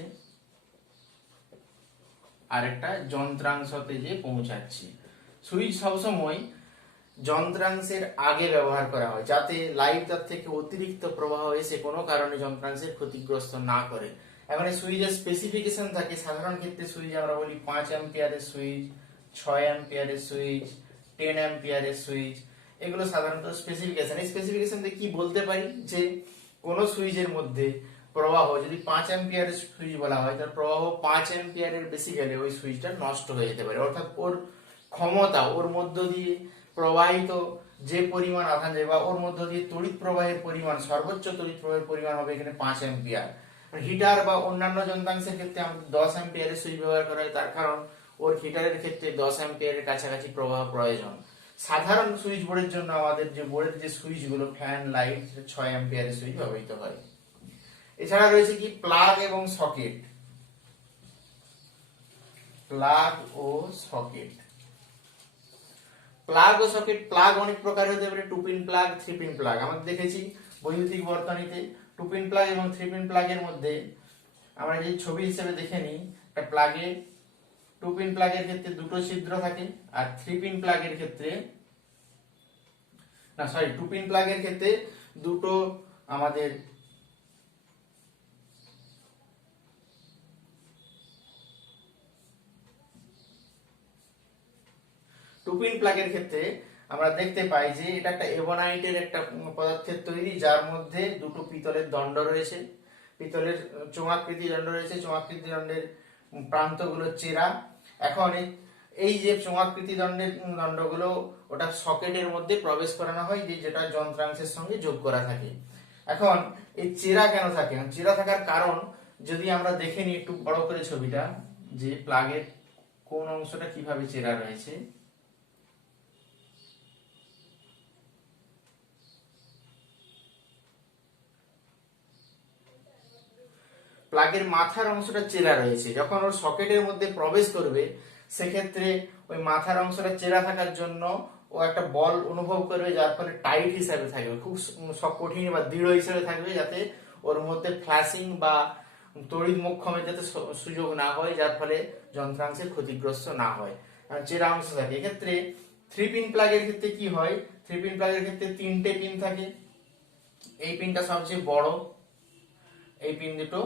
আর একটা যন্ত্রাংশতে যে পৌঁছাচ্ছে। সুইচ সবসময় যন্ত্রাংশের আগে ব্যবহার করা হয় যাতে লাইভ তার থেকে অতিরিক্ত প্রবাহ এসে কোনো কারণে যন্ত্রাংশের ক্ষতিগ্রস্ত না করে। এখন এই সুইচের স্পেসিফিকেশন থাকে, সাধারণ ক্ষেত্রে সুইচ আমরা বলি 5 অ্যাম্পিয়ারের সুইচ, 6 অ্যাম্পিয়ারের সুইচ, 10 অ্যাম্পিয়ারের সুইচ, এগুলো সাধারণত স্পেসিফিকেশন। এই স্পেসিফিকেশন দিয়ে কি বলতে পারি যে কোন সুইচের মধ্যে প্রবাহ যদি 5 অ্যাম্পিয়ারের সুইচ বলা হয় তার প্রবাহ 5 অ্যাম্পিয়ারের বেশি গেলে ওই সুইচটা নষ্ট হয়ে যেতে পারে, অর্থাৎ ওর ক্ষমতা, ওর মধ্য দিয়ে প্রবাহিত যে পরিমাণ আধান যায় বা ওর মধ্য দিয়ে তড়িৎ প্রবাহের পরিমাণ, সর্বোচ্চ তড়িৎ প্রবাহের পরিমাণ হবে এখানে 5 অ্যাম্পিয়ার। হিটার বা অন্যান্য যন্ত্রাংশের ক্ষেত্রে আমাদের 10 অ্যাম্পিয়ারের সুইচ ব্যবহার করা হয়, তার কারণ ওর হিটারের ক্ষেত্রে 10 অ্যাম্পিয়ারের কাছাকাছি প্রবাহ প্রয়োজন। সাধারণ সুইচ বোর্ডের জন্য আমাদের যে বোর্ডের যে সুইচগুলো ফ্যান লাইট 6 অ্যাম্পিয়ারের সুইচ ব্যবহৃত হয়। এছাড়া রয়েছে কি প্লাগ এবং সকেট। প্লাগ ও সকেট, প্লাগ ও সকেট, প্লাগ অনেক প্রকার হতে পারে, 2 পিন প্লাগ, 3 পিন প্লাগ। আমরা দেখেছি বৈদ্যুতিক বর্তনীতে 2 পিন প্লাগ এবং 3 পিন প্লাগের মধ্যে আমরা যদি ছবি হিসেবে দেখে নিই, একটা প্লাগে 2 পিন প্লাগের ক্ষেত্রে দুটো ছিদ্র থাকে আর 3 পিন প্লাগের ক্ষেত্রে 2 পিন প্লাগের ক্ষেত্রে দুটো আমাদের টুপিন প্লাগের ক্ষেত্রে আমরা দেখতে পাই যে এটা একটা এবোনাইটের একটা পদার্থের তৈরি, যার মধ্যে দুটো পিতলের দণ্ড রয়েছে, পিতলের চোঙাকৃতি দণ্ড রয়েছে, চোঙাকৃতি দণ্ডের প্রান্তগুলো চেরা। এখন এই যে চোঙাকৃতি দণ্ডগুলো ওটা সকেটের মধ্যে প্রবেশ করানো হয়, যেটা যন্ত্রাংশের সঙ্গে যোগ করা থাকে। এখন এই চেরা কেন থাকে, চেরা থাকার কারণ যদি আমরা দেখে নিই একটু বড় করে ছবিটা, যে প্লাগের কোন অংশটা কিভাবে চেরা রয়েছে। প্লাগের মাথার অংশটা চেরা রয়েছে, যখন ওর সকেটের মধ্যে প্রবেশ করবে সেক্ষেত্রে ওই মাথার অংশটা চেরা থাকার জন্য ও একটা বল অনুভব করবে, যার ফলে টাইট হিসাবে থাকবে, খুব কঠিন বা দৃঢ় হিসাবে থাকবে, যাতে ওর মধ্যে ফ্ল্যাশিং বা তড়িৎ মোক্ষমের যাতে সুযোগ না হয়, যার ফলে যন্ত্রাংশের ক্ষতিগ্রস্ত না হয়, চেরা অংশ থাকে। এক্ষেত্রে 3 পিন প্লাগের ক্ষেত্রে কি হয়, 3 পিন প্লাগের ক্ষেত্রে 3টে পিন থাকে, এই পিনটা সবচেয়ে বড়, এই পিন দুটো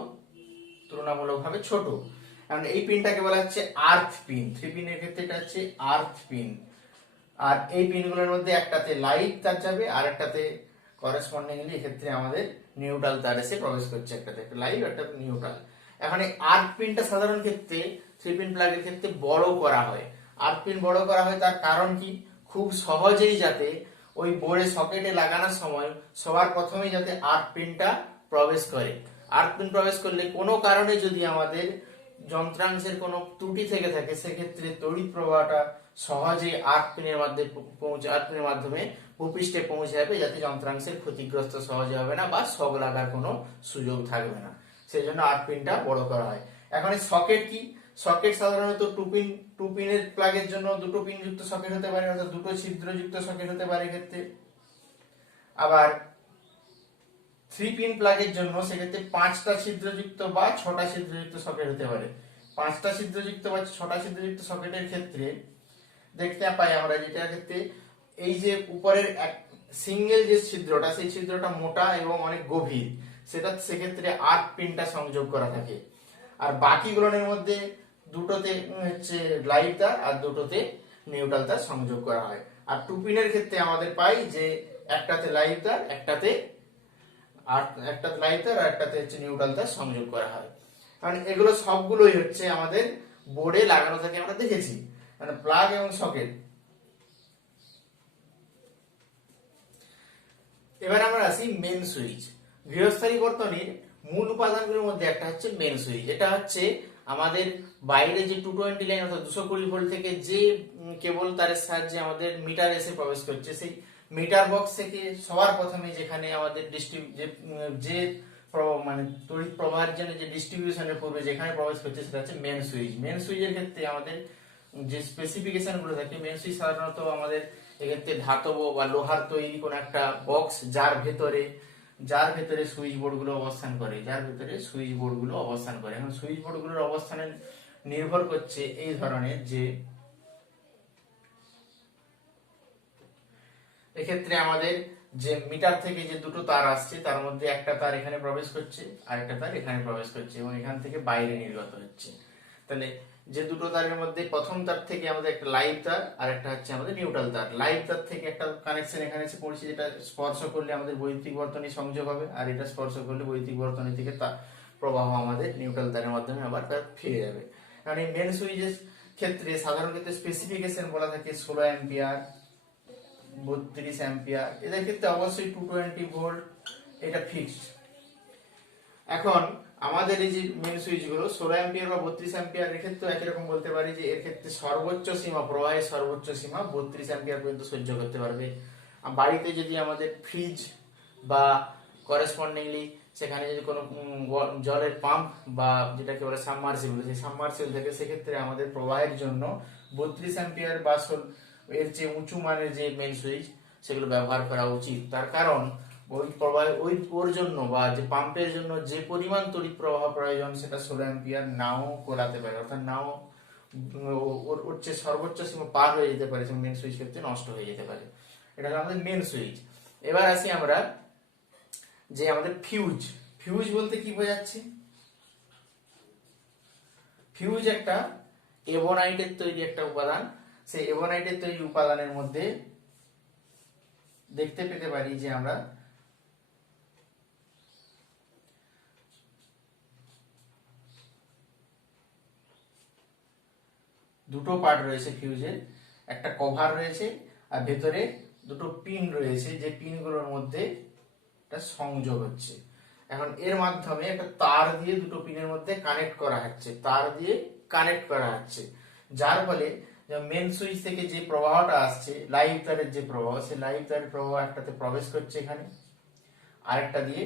তুলনামূলকভাবে ছোট, কারণ এই পিনটাকে বলা হচ্ছে আর্থ পিন। 3 পিনের ক্ষেত্রে এটা হচ্ছে আর্থ পিন। আর এই পিনগুলোর মধ্যে একটাতে লাইভ তার যাবে আর একটাতে করেসপন্ডিংলি এক্ষেত্রে আমাদের নিউট্রাল তার এসে প্রবেশ করছে, একটাতে একটা লাইভ একটা নিউট্রাল। এখন এই আর্থ পিনটা সাধারণ ক্ষেত্রে 3 পিন প্লাগের ক্ষেত্রে বড় করা হয়। আর্থ পিন বড় করা হয় তার কারণ কি, খুব সহজেই যাতে ওই বোর্ডে সকেটে লাগানোর সময় সবার প্রথমেই যাতে আর্থ পিনটা প্রবেশ করে। আর্থ পিন প্রবেশ করলে কোনো কারণে যদি আমাদের যন্ত্রাংশের কোনো ত্রুটি থেকে থাকে সেক্ষেত্রে তড়িৎ প্রবাহটা সহজেই আর্থ পিনের মাধ্যমে ভূপৃষ্ঠে পৌঁছে যাবে, যাতে যন্ত্রাংশের ক্ষতিগ্রস্ত সহজে হবে না বা শক লাগার কোনো সুযোগ থাকবে না, সেই জন্য আর্থ পিনটা বড় করা হয়। এখন এই সকেট কি, সকেট সাধারণত 2 পিনের প্লাগের জন্য দুটো পিন যুক্ত সকেট হতে পারে, অর্থাৎ দুটো ছিদ্র যুক্ত সকেট হতে পারে ক্ষেত্রে। আবার 3 পিন প্লাগের জন্য সেক্ষেত্রে 5টা ছিদ্রযুক্ত বা 6টা ছিদ্রযুক্ত সকেট হতে পারে। 5টা ছিদ্রযুক্ত বা 6টা ছিদ্রযুক্ত সকেটের ক্ষেত্রে দেখতে পাই আমরা যেটা ক্ষেত্রে এই যে উপরের এক সিঙ্গেল যে ছিদ্রটা, সেই ছিদ্রটা মোটা এবং অনেক গভীর, সেক্ষেত্রে আর্থ পিনটা সংযোগ করা থাকে। আর বাকিগুলোর মধ্যে দুটোতে হচ্ছে লাইভ তার আর দুটোতে নিউট্রাল তার সংযোগ করা হয়। আর টু পিনের ক্ষেত্রে আমাদের পাই যে একটাতে লাইভ তার, একটাতে লাইভ তার আর একটাতে হচ্ছে নিউট্রাল তার সংযোগ করা হয়। কারণ এগুলো সবগুলোই হচ্ছে আমাদের বোর্ডে লাগানো থাকে, আমরা দেখেছি, মানে প্লাগ এবং সকেট। এবার আমরা আসি মেন সুইচ। গৃহস্থালী বর্তনীর মূল উপাদানগুলোর মধ্যে একটা হচ্ছে মেন সুইচ। এটা হচ্ছে আমাদের বাইরে যে 220 লাইন অর্থাৎ 220 ভোল্ট থেকে যে কেবল তারের সাহায্যে আমাদের মিটার এসে প্রবেশ করছে, সেই মিটার বক্স থেকে সবার প্রথমে যেখানে আমাদের যে মানে তড়িৎ প্রবাহের জন্য যে ডিস্ট্রিবিউশনের পূর্বে যেখানে প্রবেশ করছে সেটা হচ্ছে মেন সুইচ। মেন সুইচের ক্ষেত্রে আমাদের যে স্পেসিফিকেশন গুলো থাকে, মেন সুইচ সাধারণত আমাদের এক্ষেত্রে ধাতব বা লোহার তৈরি কোন একটা বক্স, যার ভেতরে সুইচ বোর্ড গুলো অবস্থান করে, এখন সুইচ বোর্ড গুলোর অবস্থানে নির্ভর করছে এই ধরনের যে এক্ষেত্রে আমাদের যে মিটার থেকে যে দুটো তার আসছে তার মধ্যে একটা তার এখানে প্রবেশ করছে আর একটা তার এখানে প্রবেশ করছে এবং এখান থেকে বাইরে নির্গত হচ্ছে। তাহলে যে দুটো তারের মধ্যে প্রথম তার থেকে আমাদের একটা লাইভ তার আর একটা হচ্ছে আমাদের নিউট্রাল তার। লাইভ তার থেকে একটা কানেকশন এখানে এসে পড়ছে, যেটা স্পর্শ করলে আমাদের বৈদ্যুতিক বর্তনী সংযোগ হবে, আর এটা স্পর্শ করলে বৈদ্যুতিক বর্তনী থেকে তার প্রবাহ আমাদের নিউট্রাল তারের মাধ্যমে আবার তার ফিরে যাবে। কারণ এই মেন সুইচের ক্ষেত্রে সাধারণ ক্ষেত্রে স্পেসিফিকেশন বলা থাকে 16 অ্যাম্পিয়ার, 32 অ্যাম্পিয়ার। এদের ক্ষেত্রে অবশ্যই 220 ভোল্ট, এটা ফিক্সড। এখন আমাদের এই যে মেন সুইচ গুলো 16 অ্যাম্পিয়ার বা 32 অ্যাম্পিয়ার, এর ক্ষেত্রে একই রকম বলতে পারি যে এর ক্ষেত্রে সর্বোচ্চ সীমা, প্রবাহের সর্বোচ্চ সীমা 32 অ্যাম্পিয়ার পর্যন্ত সহ্য করতে পারবে। বাড়িতে যদি আমাদের ফ্রিজ বা করেসপন্ডিংলি সেখানে যদি কোনো জলের পাম্প বা যেটাকে বলে সাবমার্সিবল, সেই সাবমার্সিবল থাকে, সেক্ষেত্রে আমাদের প্রবাহের জন্য 32 অ্যাম্পিয়ার বা এর চেয়ে উঁচু মানের যে মেন সুইচ সেগুলো ব্যবহার করা উচিত। তার কারণ ওই প্রবাহ ওর জন্য বা যে পাম্পের জন্য যে পরিমাণ তড়িৎ প্রবাহ প্রয়োজন সেটা 16 অ্যাম্পিয়ার নাও কোলাতে পারে, অর্থাৎ নাও ওর চেয়ে সর্বোচ্চ সীমা পার হয়ে যেতে পারে, মেন সুইচ ক্ষেত্রে নষ্ট হয়ে যেতে পারে। এটা হলো আমাদের মেন সুইচ। এবার আসি আমরা যে আমাদের ফিউজ। ফিউজ বলতে কি বোঝাচ্ছে? ফিউজ একটা এবোনাইটের তৈরি একটা উপাদান। সেই এবোনাইটের তৈরি উপাদানের মধ্যে দেখতে পেতে পারি যে আমরা দুটো পার্ট রয়েছে ফিউজের, একটা কভার রয়েছে আর ভেতরে দুটো পিন রয়েছে, যে পিনগুলোর মধ্যে একটা সংযোগ হচ্ছে। এখন এর মাধ্যমে একটা তার দিয়ে দুটো পিনের মধ্যে কানেক্ট করা হচ্ছে, যার ফলে মেন সুইচ থেকে যে প্রবাহটা আসছে, লাইভ তারের যে প্রবাহ, সেই লাইভ তারের প্রবাহ একটাতে প্রবেশ করছে এখানে, আরেকটা দিয়ে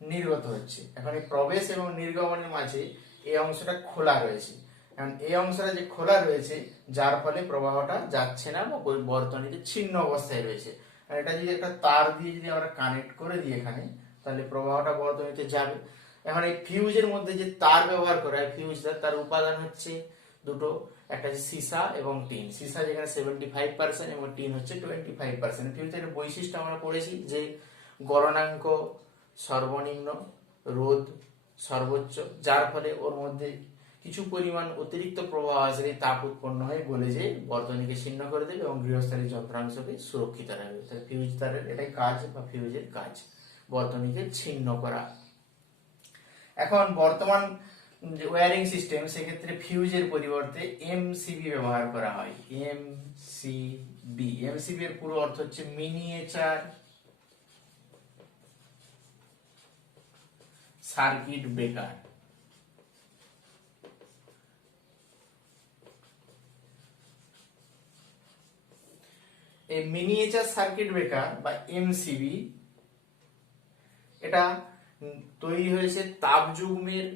নির্গত হচ্ছে। এখন এই প্রবেশ এবং নির্গমনের মাঝে এই অংশটা খোলা রয়েছে। এখন এই অংশটা যে খোলা রয়েছে, যার ফলে প্রবাহটা যাচ্ছে না বা বর্তনীতে ছিন্ন অবস্থায় রয়েছে। আর এটা যদি একটা তার দিয়ে যদি আমরা কানেক্ট করে দিই এখানে, তাহলে প্রবাহটা বর্তনীতে যাবে। এখন এই ফিউজের মধ্যে যে তার ব্যবহার করা হয়, ফিউজ তার উপাদান হচ্ছে দুটো, একটা হচ্ছে সীসা এবং টিন। সীসা যেখানে 75% এবং টিন হচ্ছে 25%। ফিউজের বৈশিষ্ট্য আমরা পড়েছি যে গলনাঙ্ক সর্বনিম্ন, রোধ সর্বোচ্চ, যার ফলে ওর মধ্যে কিছু পরিমাণ অতিরিক্ত প্রবাহ আসলে তাপ উৎপন্ন হয়ে গলে যে বর্তনীকে ছিন্ন করে দেবে এবং গৃহস্থালী যন্ত্রাংশকে সুরক্ষিত রাখবে। তাহলে ফিউজ তারের এটাই কাজ বা ফিউজের কাজ, বর্তনীকে ছিন্ন করা। এখন বর্তমান যে ওয়্যারিং সিস্টেম, সেক্ষেত্রে ফিউজের পরিবর্তে এমসিবি ব্যবহার করা হয়। এমসিবি এর পুরো অর্থ হচ্ছে মিনিয়েচার সার্কিট ব্রেকার। এই মিনিয়েচার সার্কিট ব্রেকার বা এমসিবি এটা তৈরি হয়েছে তাপযুগ্মের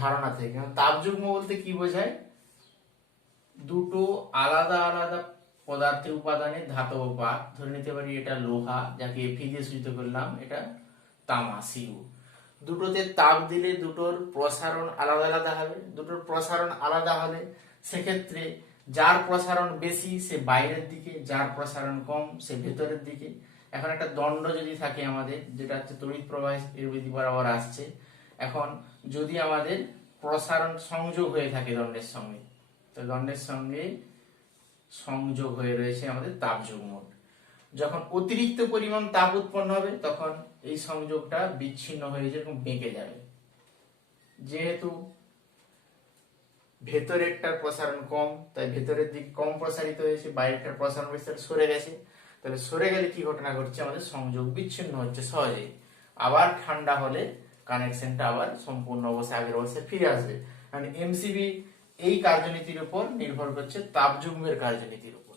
ধারণা থেকে। তাপযুগ্ম বলতে কি বোঝায়? দুটো আলাদা আলাদা পদার্থের উপাদানের ধাতব পাত, ধরে নিতে পারি এটা লোহা, যাকে এফি দিয়ে সূচিত করলাম, এটা তামা সিউ। দুটোতে তাপ দিলে দুটোর প্রসারণ আলাদা আলাদা হবে। দুটোর প্রসারণ আলাদা হলে সেক্ষেত্রে যার প্রসারণ বেশি সে বাইরের দিকে, যার প্রসারণ কম সে ভেতরের দিকে। এখন একটা দণ্ড যদি থাকে আমাদের, যেটা হচ্ছে তড়িৎ প্রবাহ এর বিধি বরাবর আসছে, এখন যদি আমাদের প্রসারণ সংযোগ হয়ে থাকে দণ্ডের সঙ্গে, তো দণ্ডের সঙ্গে সংযোগ হয়ে রয়েছে আমাদের তাপযুগ্ম। যখন অতিরিক্ত পরিমাণ তাপ উৎপন্ন হবে তখন এই সংযোগটা বিচ্ছিন্ন হয়ে যেরকম বেঁকে যাবে। যেহেতু ভেতরেরটার প্রসারণ কম, তাই ভেতরের দিক কম প্রসারিত হয়েছে, বাইরেরটার প্রসারণ বিস্তার সরে গেছে। তাহলে সরে গেলে কি ঘটনা ঘটছে, আমাদের সংযোগ বিচ্ছিন্ন হচ্ছে সহজে। আবার ঠান্ডা হলে কানেকশনটা আবার সম্পূর্ণ অবস্থায় আগের অবস্থায় ফিরে আসবে। কারণ এমসিবি এই কার্যনীতির উপর নির্ভর করছে, তাপযুগ্মের কার্যনীতির উপর।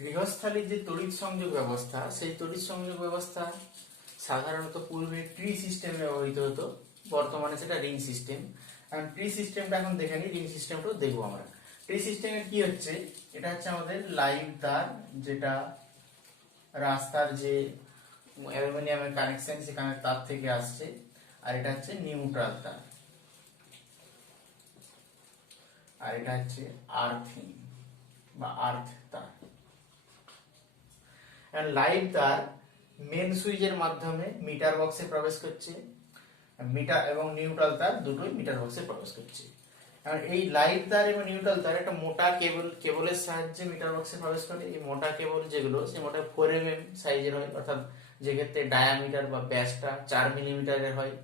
গৃহস্থালির যে তড়িৎ সংযোগ ব্যবস্থা, সেই তড়িৎ সংযোগ ব্যবস্থা সাধারণত পূর্বে ট্রি সিস্টেমে ব্যবহৃত হতো, বর্তমানে সেটা রিং সিস্টেম। কারণ ট্রি সিস্টেমটা এখন দেখে নিই, রিং সিস্টেমটাও দেখবো আমরা। ট্রি সিস্টেমে কি হচ্ছে, এটা হচ্ছে আমাদের লাইভ তার, যেটা রাস্তার যে অ্যালুমিনিয়ামের কানেকশন সেখানে তার থেকে আসছে, আর এটা হচ্ছে নিউট্রাল তার, আর এটা হচ্ছে আর্থিং বা আর্থ তার। লাইভ তার মেন সুইচের মাধ্যমে মিটার বক্সে প্রবেশ করছে, মিটার এবং নিউট্রাল তার দুটোই মিটার বক্সে প্রবেশ করছে। আর এই লাইভ তার এবং নিউট্রাল তার একটা মোটা কেবলের সাহায্যে মিটার বক্সে প্রবেশ করে। এই মোটা কেবল যেগুলো, সে মোটা 4 mm সাইজের হয়, অর্থাৎ যে ক্ষেত্রে ডায়ামিটার বা ব্যাসটা 4 মিলিমিটারের হয়,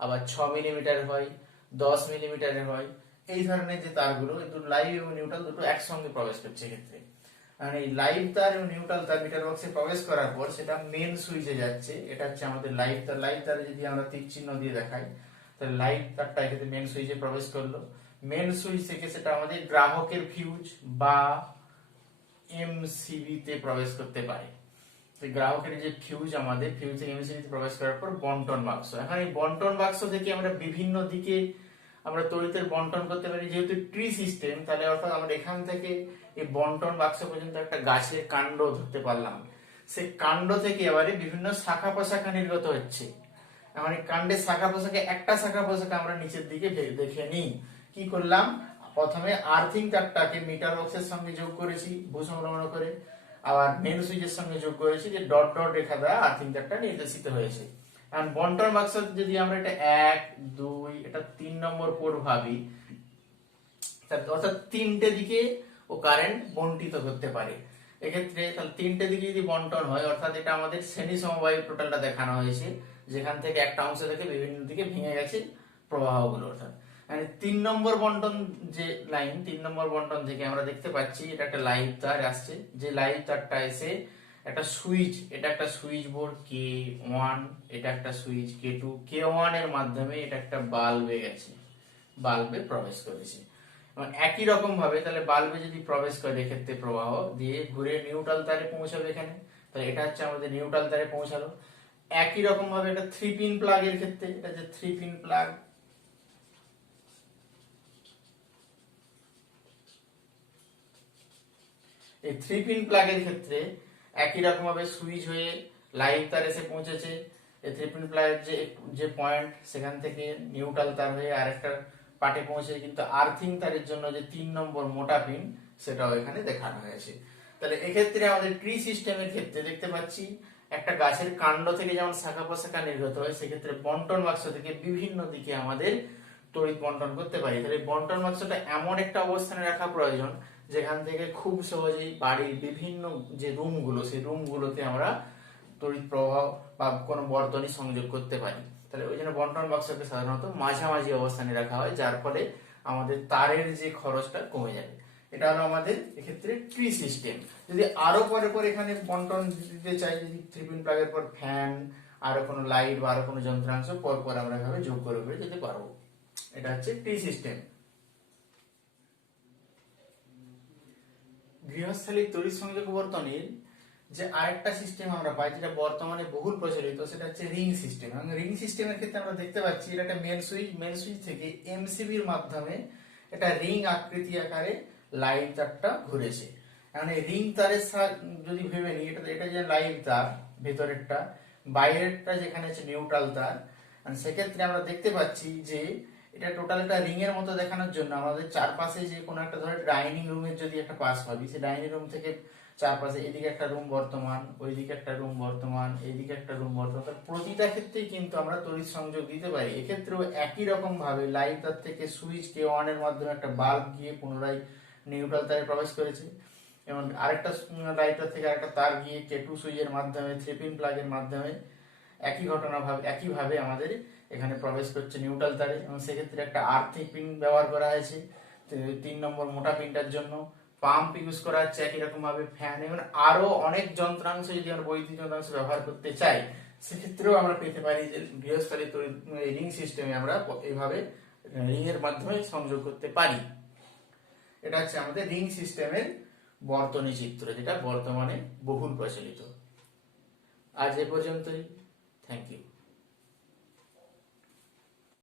আবার 6 মিলিমিটারের হয়, 10 মিলিমিটারের হয়। এই ধরনের যে তারগুলো, লাইভ এবং নিউট্রাল দুটো একসঙ্গে প্রবেশ করছে এক্ষেত্রে। আর এই লাইভ তার এবং নিউট্রাল তার মিটার বক্সে প্রবেশ করার পর সেটা মেন সুইচে যাচ্ছে। এটা হচ্ছে আমাদের লাইভ তার। লাইভ তারে যদি আমরা তীর চিহ্ন দিয়ে দেখাই, তাহলে লাইভ তারটা এক্ষেত্রে মেন সুইচে প্রবেশ করলো। মেন সুইচ থেকে সেটা আমাদের গ্রাহকের ফিউজ বা এমসিবি তে প্রবেশ করতে পারে। গ্রাহকের যে ফিউজ, আমাদের ফিউজ থেকে এমসিবি তে প্রবেশ করার পর বন্টন বাক্স। এখন এই বন্টন বাক্স থেকে আমরা বিভিন্ন দিকে আমরা তড়িতের বন্টন করতে পারি। যেহেতু ট্রি সিস্টেম, তাহলে অর্থাৎ আমরা এখান থেকে এই বন্টন বাক্স পর্যন্ত একটা গাছের কাণ্ড ধরতে পারলাম। সেই কাণ্ড থেকে এবারে বিভিন্ন শাখা প্রশাখা নির্গত হচ্ছে। এখন এই কাণ্ডের শাখা প্রশাখা, একটা শাখা প্রশাখা আমরা নিচের দিকে দেখে নিই। কি করলাম, প্রথমে আর্থিং তারটাকে মিটার বক্সের সঙ্গে যোগ করেছি ভূসংলগ্ন করে, আবার মেন সুইচের সঙ্গে যোগ করেছি, যে ডট ডট রেখা দ্বারা আর্থিং তারটা নির্দেশিত হয়েছে। এখন বন্টন বাক্স যদি আমরা এটা 1, 2, এটা 3 নম্বর পোর্ট ভাবি, অর্থাৎ 3টে দিকে ও কারেন্ট বন্টিত করতে পারে। এক্ষেত্রে তাহলে 3টে দিকে যদি বন্টন হয়, অর্থাৎ এটা আমাদের শ্রেণী সমবায় টোটালটা দেখানো হয়েছে, যেখান থেকে একটা অংশ থেকে বিভিন্ন দিকে ভেঙে গেছে প্রবাহগুলো। অর্থাৎ 3 নম্বর বন্টন যে লাইন, 3 নম্বর বন্টন থেকে আমরা দেখতে পাচ্ছি এটা একটা লাইভ তার আসছে। যে লাইভ তারটা এসে একটা সুইচ, এটা একটা সুইচ বোর্ড K1, এটা একটা সুইচ K2, K1 এর মাধ্যমে এটা একটা বাল্বে গেছে, বাল্বে প্রবেশ করেছে। এবং একই রকম ভাবে তাহলে বাল্বে যদি প্রবেশ করে এক্ষেত্রে প্রবাহ দিয়ে ঘুরে নিউট্রাল তারে পৌঁছাবে এখানে, তাহলে এটা হচ্ছে আমাদের নিউট্রাল তারে পৌঁছালো। একই রকম ভাবে এটা 3 পিন প্লাগ এর ক্ষেত্রে, এটা যে 3 পিন প্লাগ, এই 3 পিন প্লাগের ক্ষেত্রে একই রকম ভাবে সুইচ হয়ে লাইভ তার এসে পৌঁছেছে। এই 3 পিন প্লাগের যে পয়েন্ট, সেখান থেকে নিউট্রাল তার হয়ে আরেকটা পার্টে পৌঁছে, কিন্তু আর্থিং তারের জন্য যে 3 নম্বর মোটা পিন, সেটাও এখানে দেখানো হয়েছে। তাহলে এক্ষেত্রে আমাদের ট্রি সিস্টেমের ক্ষেত্রে দেখতে পাচ্ছি একটা গাছের কাণ্ড থেকে যেমন শাখা প্রশাখা নির্গত হয়, সেক্ষেত্রে বন্টন বাক্স থেকে বিভিন্ন দিকে আমাদের তড়িৎ বন্টন করতে পারি। তাহলে বন্টন বাক্সটা এমন একটা অবস্থানে রাখা প্রয়োজন যেখান থেকে খুব সহজেই বাড়ির বিভিন্ন যে রুমগুলো, সেই রুমগুলোতে আমরা তড়িৎ প্রবাহ বা কোনো বর্তনী সংযোগ করতে পারি। তাহলে ওই জন্য বন্টন বাক্সকে সাধারণত মাঝামাঝি অবস্থানে রাখা হয়, যার ফলে আমাদের তারের যে খরচটা কমে যাবে। এটা হলো আমাদের এক্ষেত্রে ট্রি সিস্টেম। যদি আরো পরে পরে এখানে বন্টন দিতে চাই, যদি 3 পিন প্লাগের পর ফ্যান, আরো কোনো লাইট বা আরো কোনো যন্ত্রাংশ পর পর আমরা এভাবে যোগ করে যেতে পারবো। এটা হচ্ছে ট্রি সিস্টেম। গৃহস্থালির তড়িৎ সংযোগ বর্তনীর যে আরেকটা সিস্টেম আমরা পাই, যেটা বর্তমানে বহুল প্রচলিত, সেটা হচ্ছে রিং সিস্টেম। এবং রিং সিস্টেমের ক্ষেত্রে আমরা দেখতে পাচ্ছি এটা একটা মেন সুইচ থেকে এমসিবির মাধ্যমে এটা রিং আকৃতি আকারে লাইভ তারটা ঘুরেছে। এখন এই রিং তারের যদি ভেবে নিই, এটা যে লাইভ তার ভেতরেরটা, বাইরেরটা যেখানে আছে নিউট্রাল তার, সেক্ষেত্রে আমরা দেখতে পাচ্ছি যে এটা টোটাল একটা রিং এর মতো দেখানোর জন্য আমাদের চারপাশে যে কোনো একটা ধরে ডাইনিং রুমের যদি একটা পাশ ভাবি, সেই ডাইনিং রুম থেকে চারপাশে এদিকে একটা রুম বর্তমান, ওইদিকে একটা রুম বর্তমান, এইদিকে একটা রুম বর্তমান, প্রতিটা ক্ষেত্রেই কিন্তু আমরা তড়িৎ সংযোগ দিতে পারি। এক্ষেত্রেও একই রকম ভাবে লাইভ তার থেকে সুইচ K1 এর মাধ্যমে একটা বাল্ব গিয়ে পুনরায় নিউট্রাল তারে প্রবেশ করেছে। এবং আরেকটা রাইটার থেকে আরেকটা তার গিয়ে K2 সুইচের মাধ্যমে 3 পিন প্লাগের মাধ্যমে একইভাবে আমাদের এখানে প্রবেশ করছে নিউট্রাল তারে, এবং সেক্ষেত্রে একটা আর্থিং পিন ব্যবহার করা হয়েছে 3 নম্বর মোটা পিনটার জন্য। পাম্প ইউজ করা হচ্ছে একই রকম ভাবে, ফ্যান, এবং আরো অনেক যন্ত্রাংশ যদি আমরা বৈদ্যুতিক যন্ত্রাংশ ব্যবহার করতে চাই সেক্ষেত্রেও আমরা পেতে পারি যে গৃহস্থালী রিং সিস্টেমে আমরা এইভাবে রিং এর মাধ্যমে সংযোগ করতে পারি। এটা হচ্ছে আমাদের রিং সিস্টেমের বর্তনী চিত্র, যেটা বর্তমানে বহুল প্রচলিত। আজ এ পর্যন্তই। Thank you.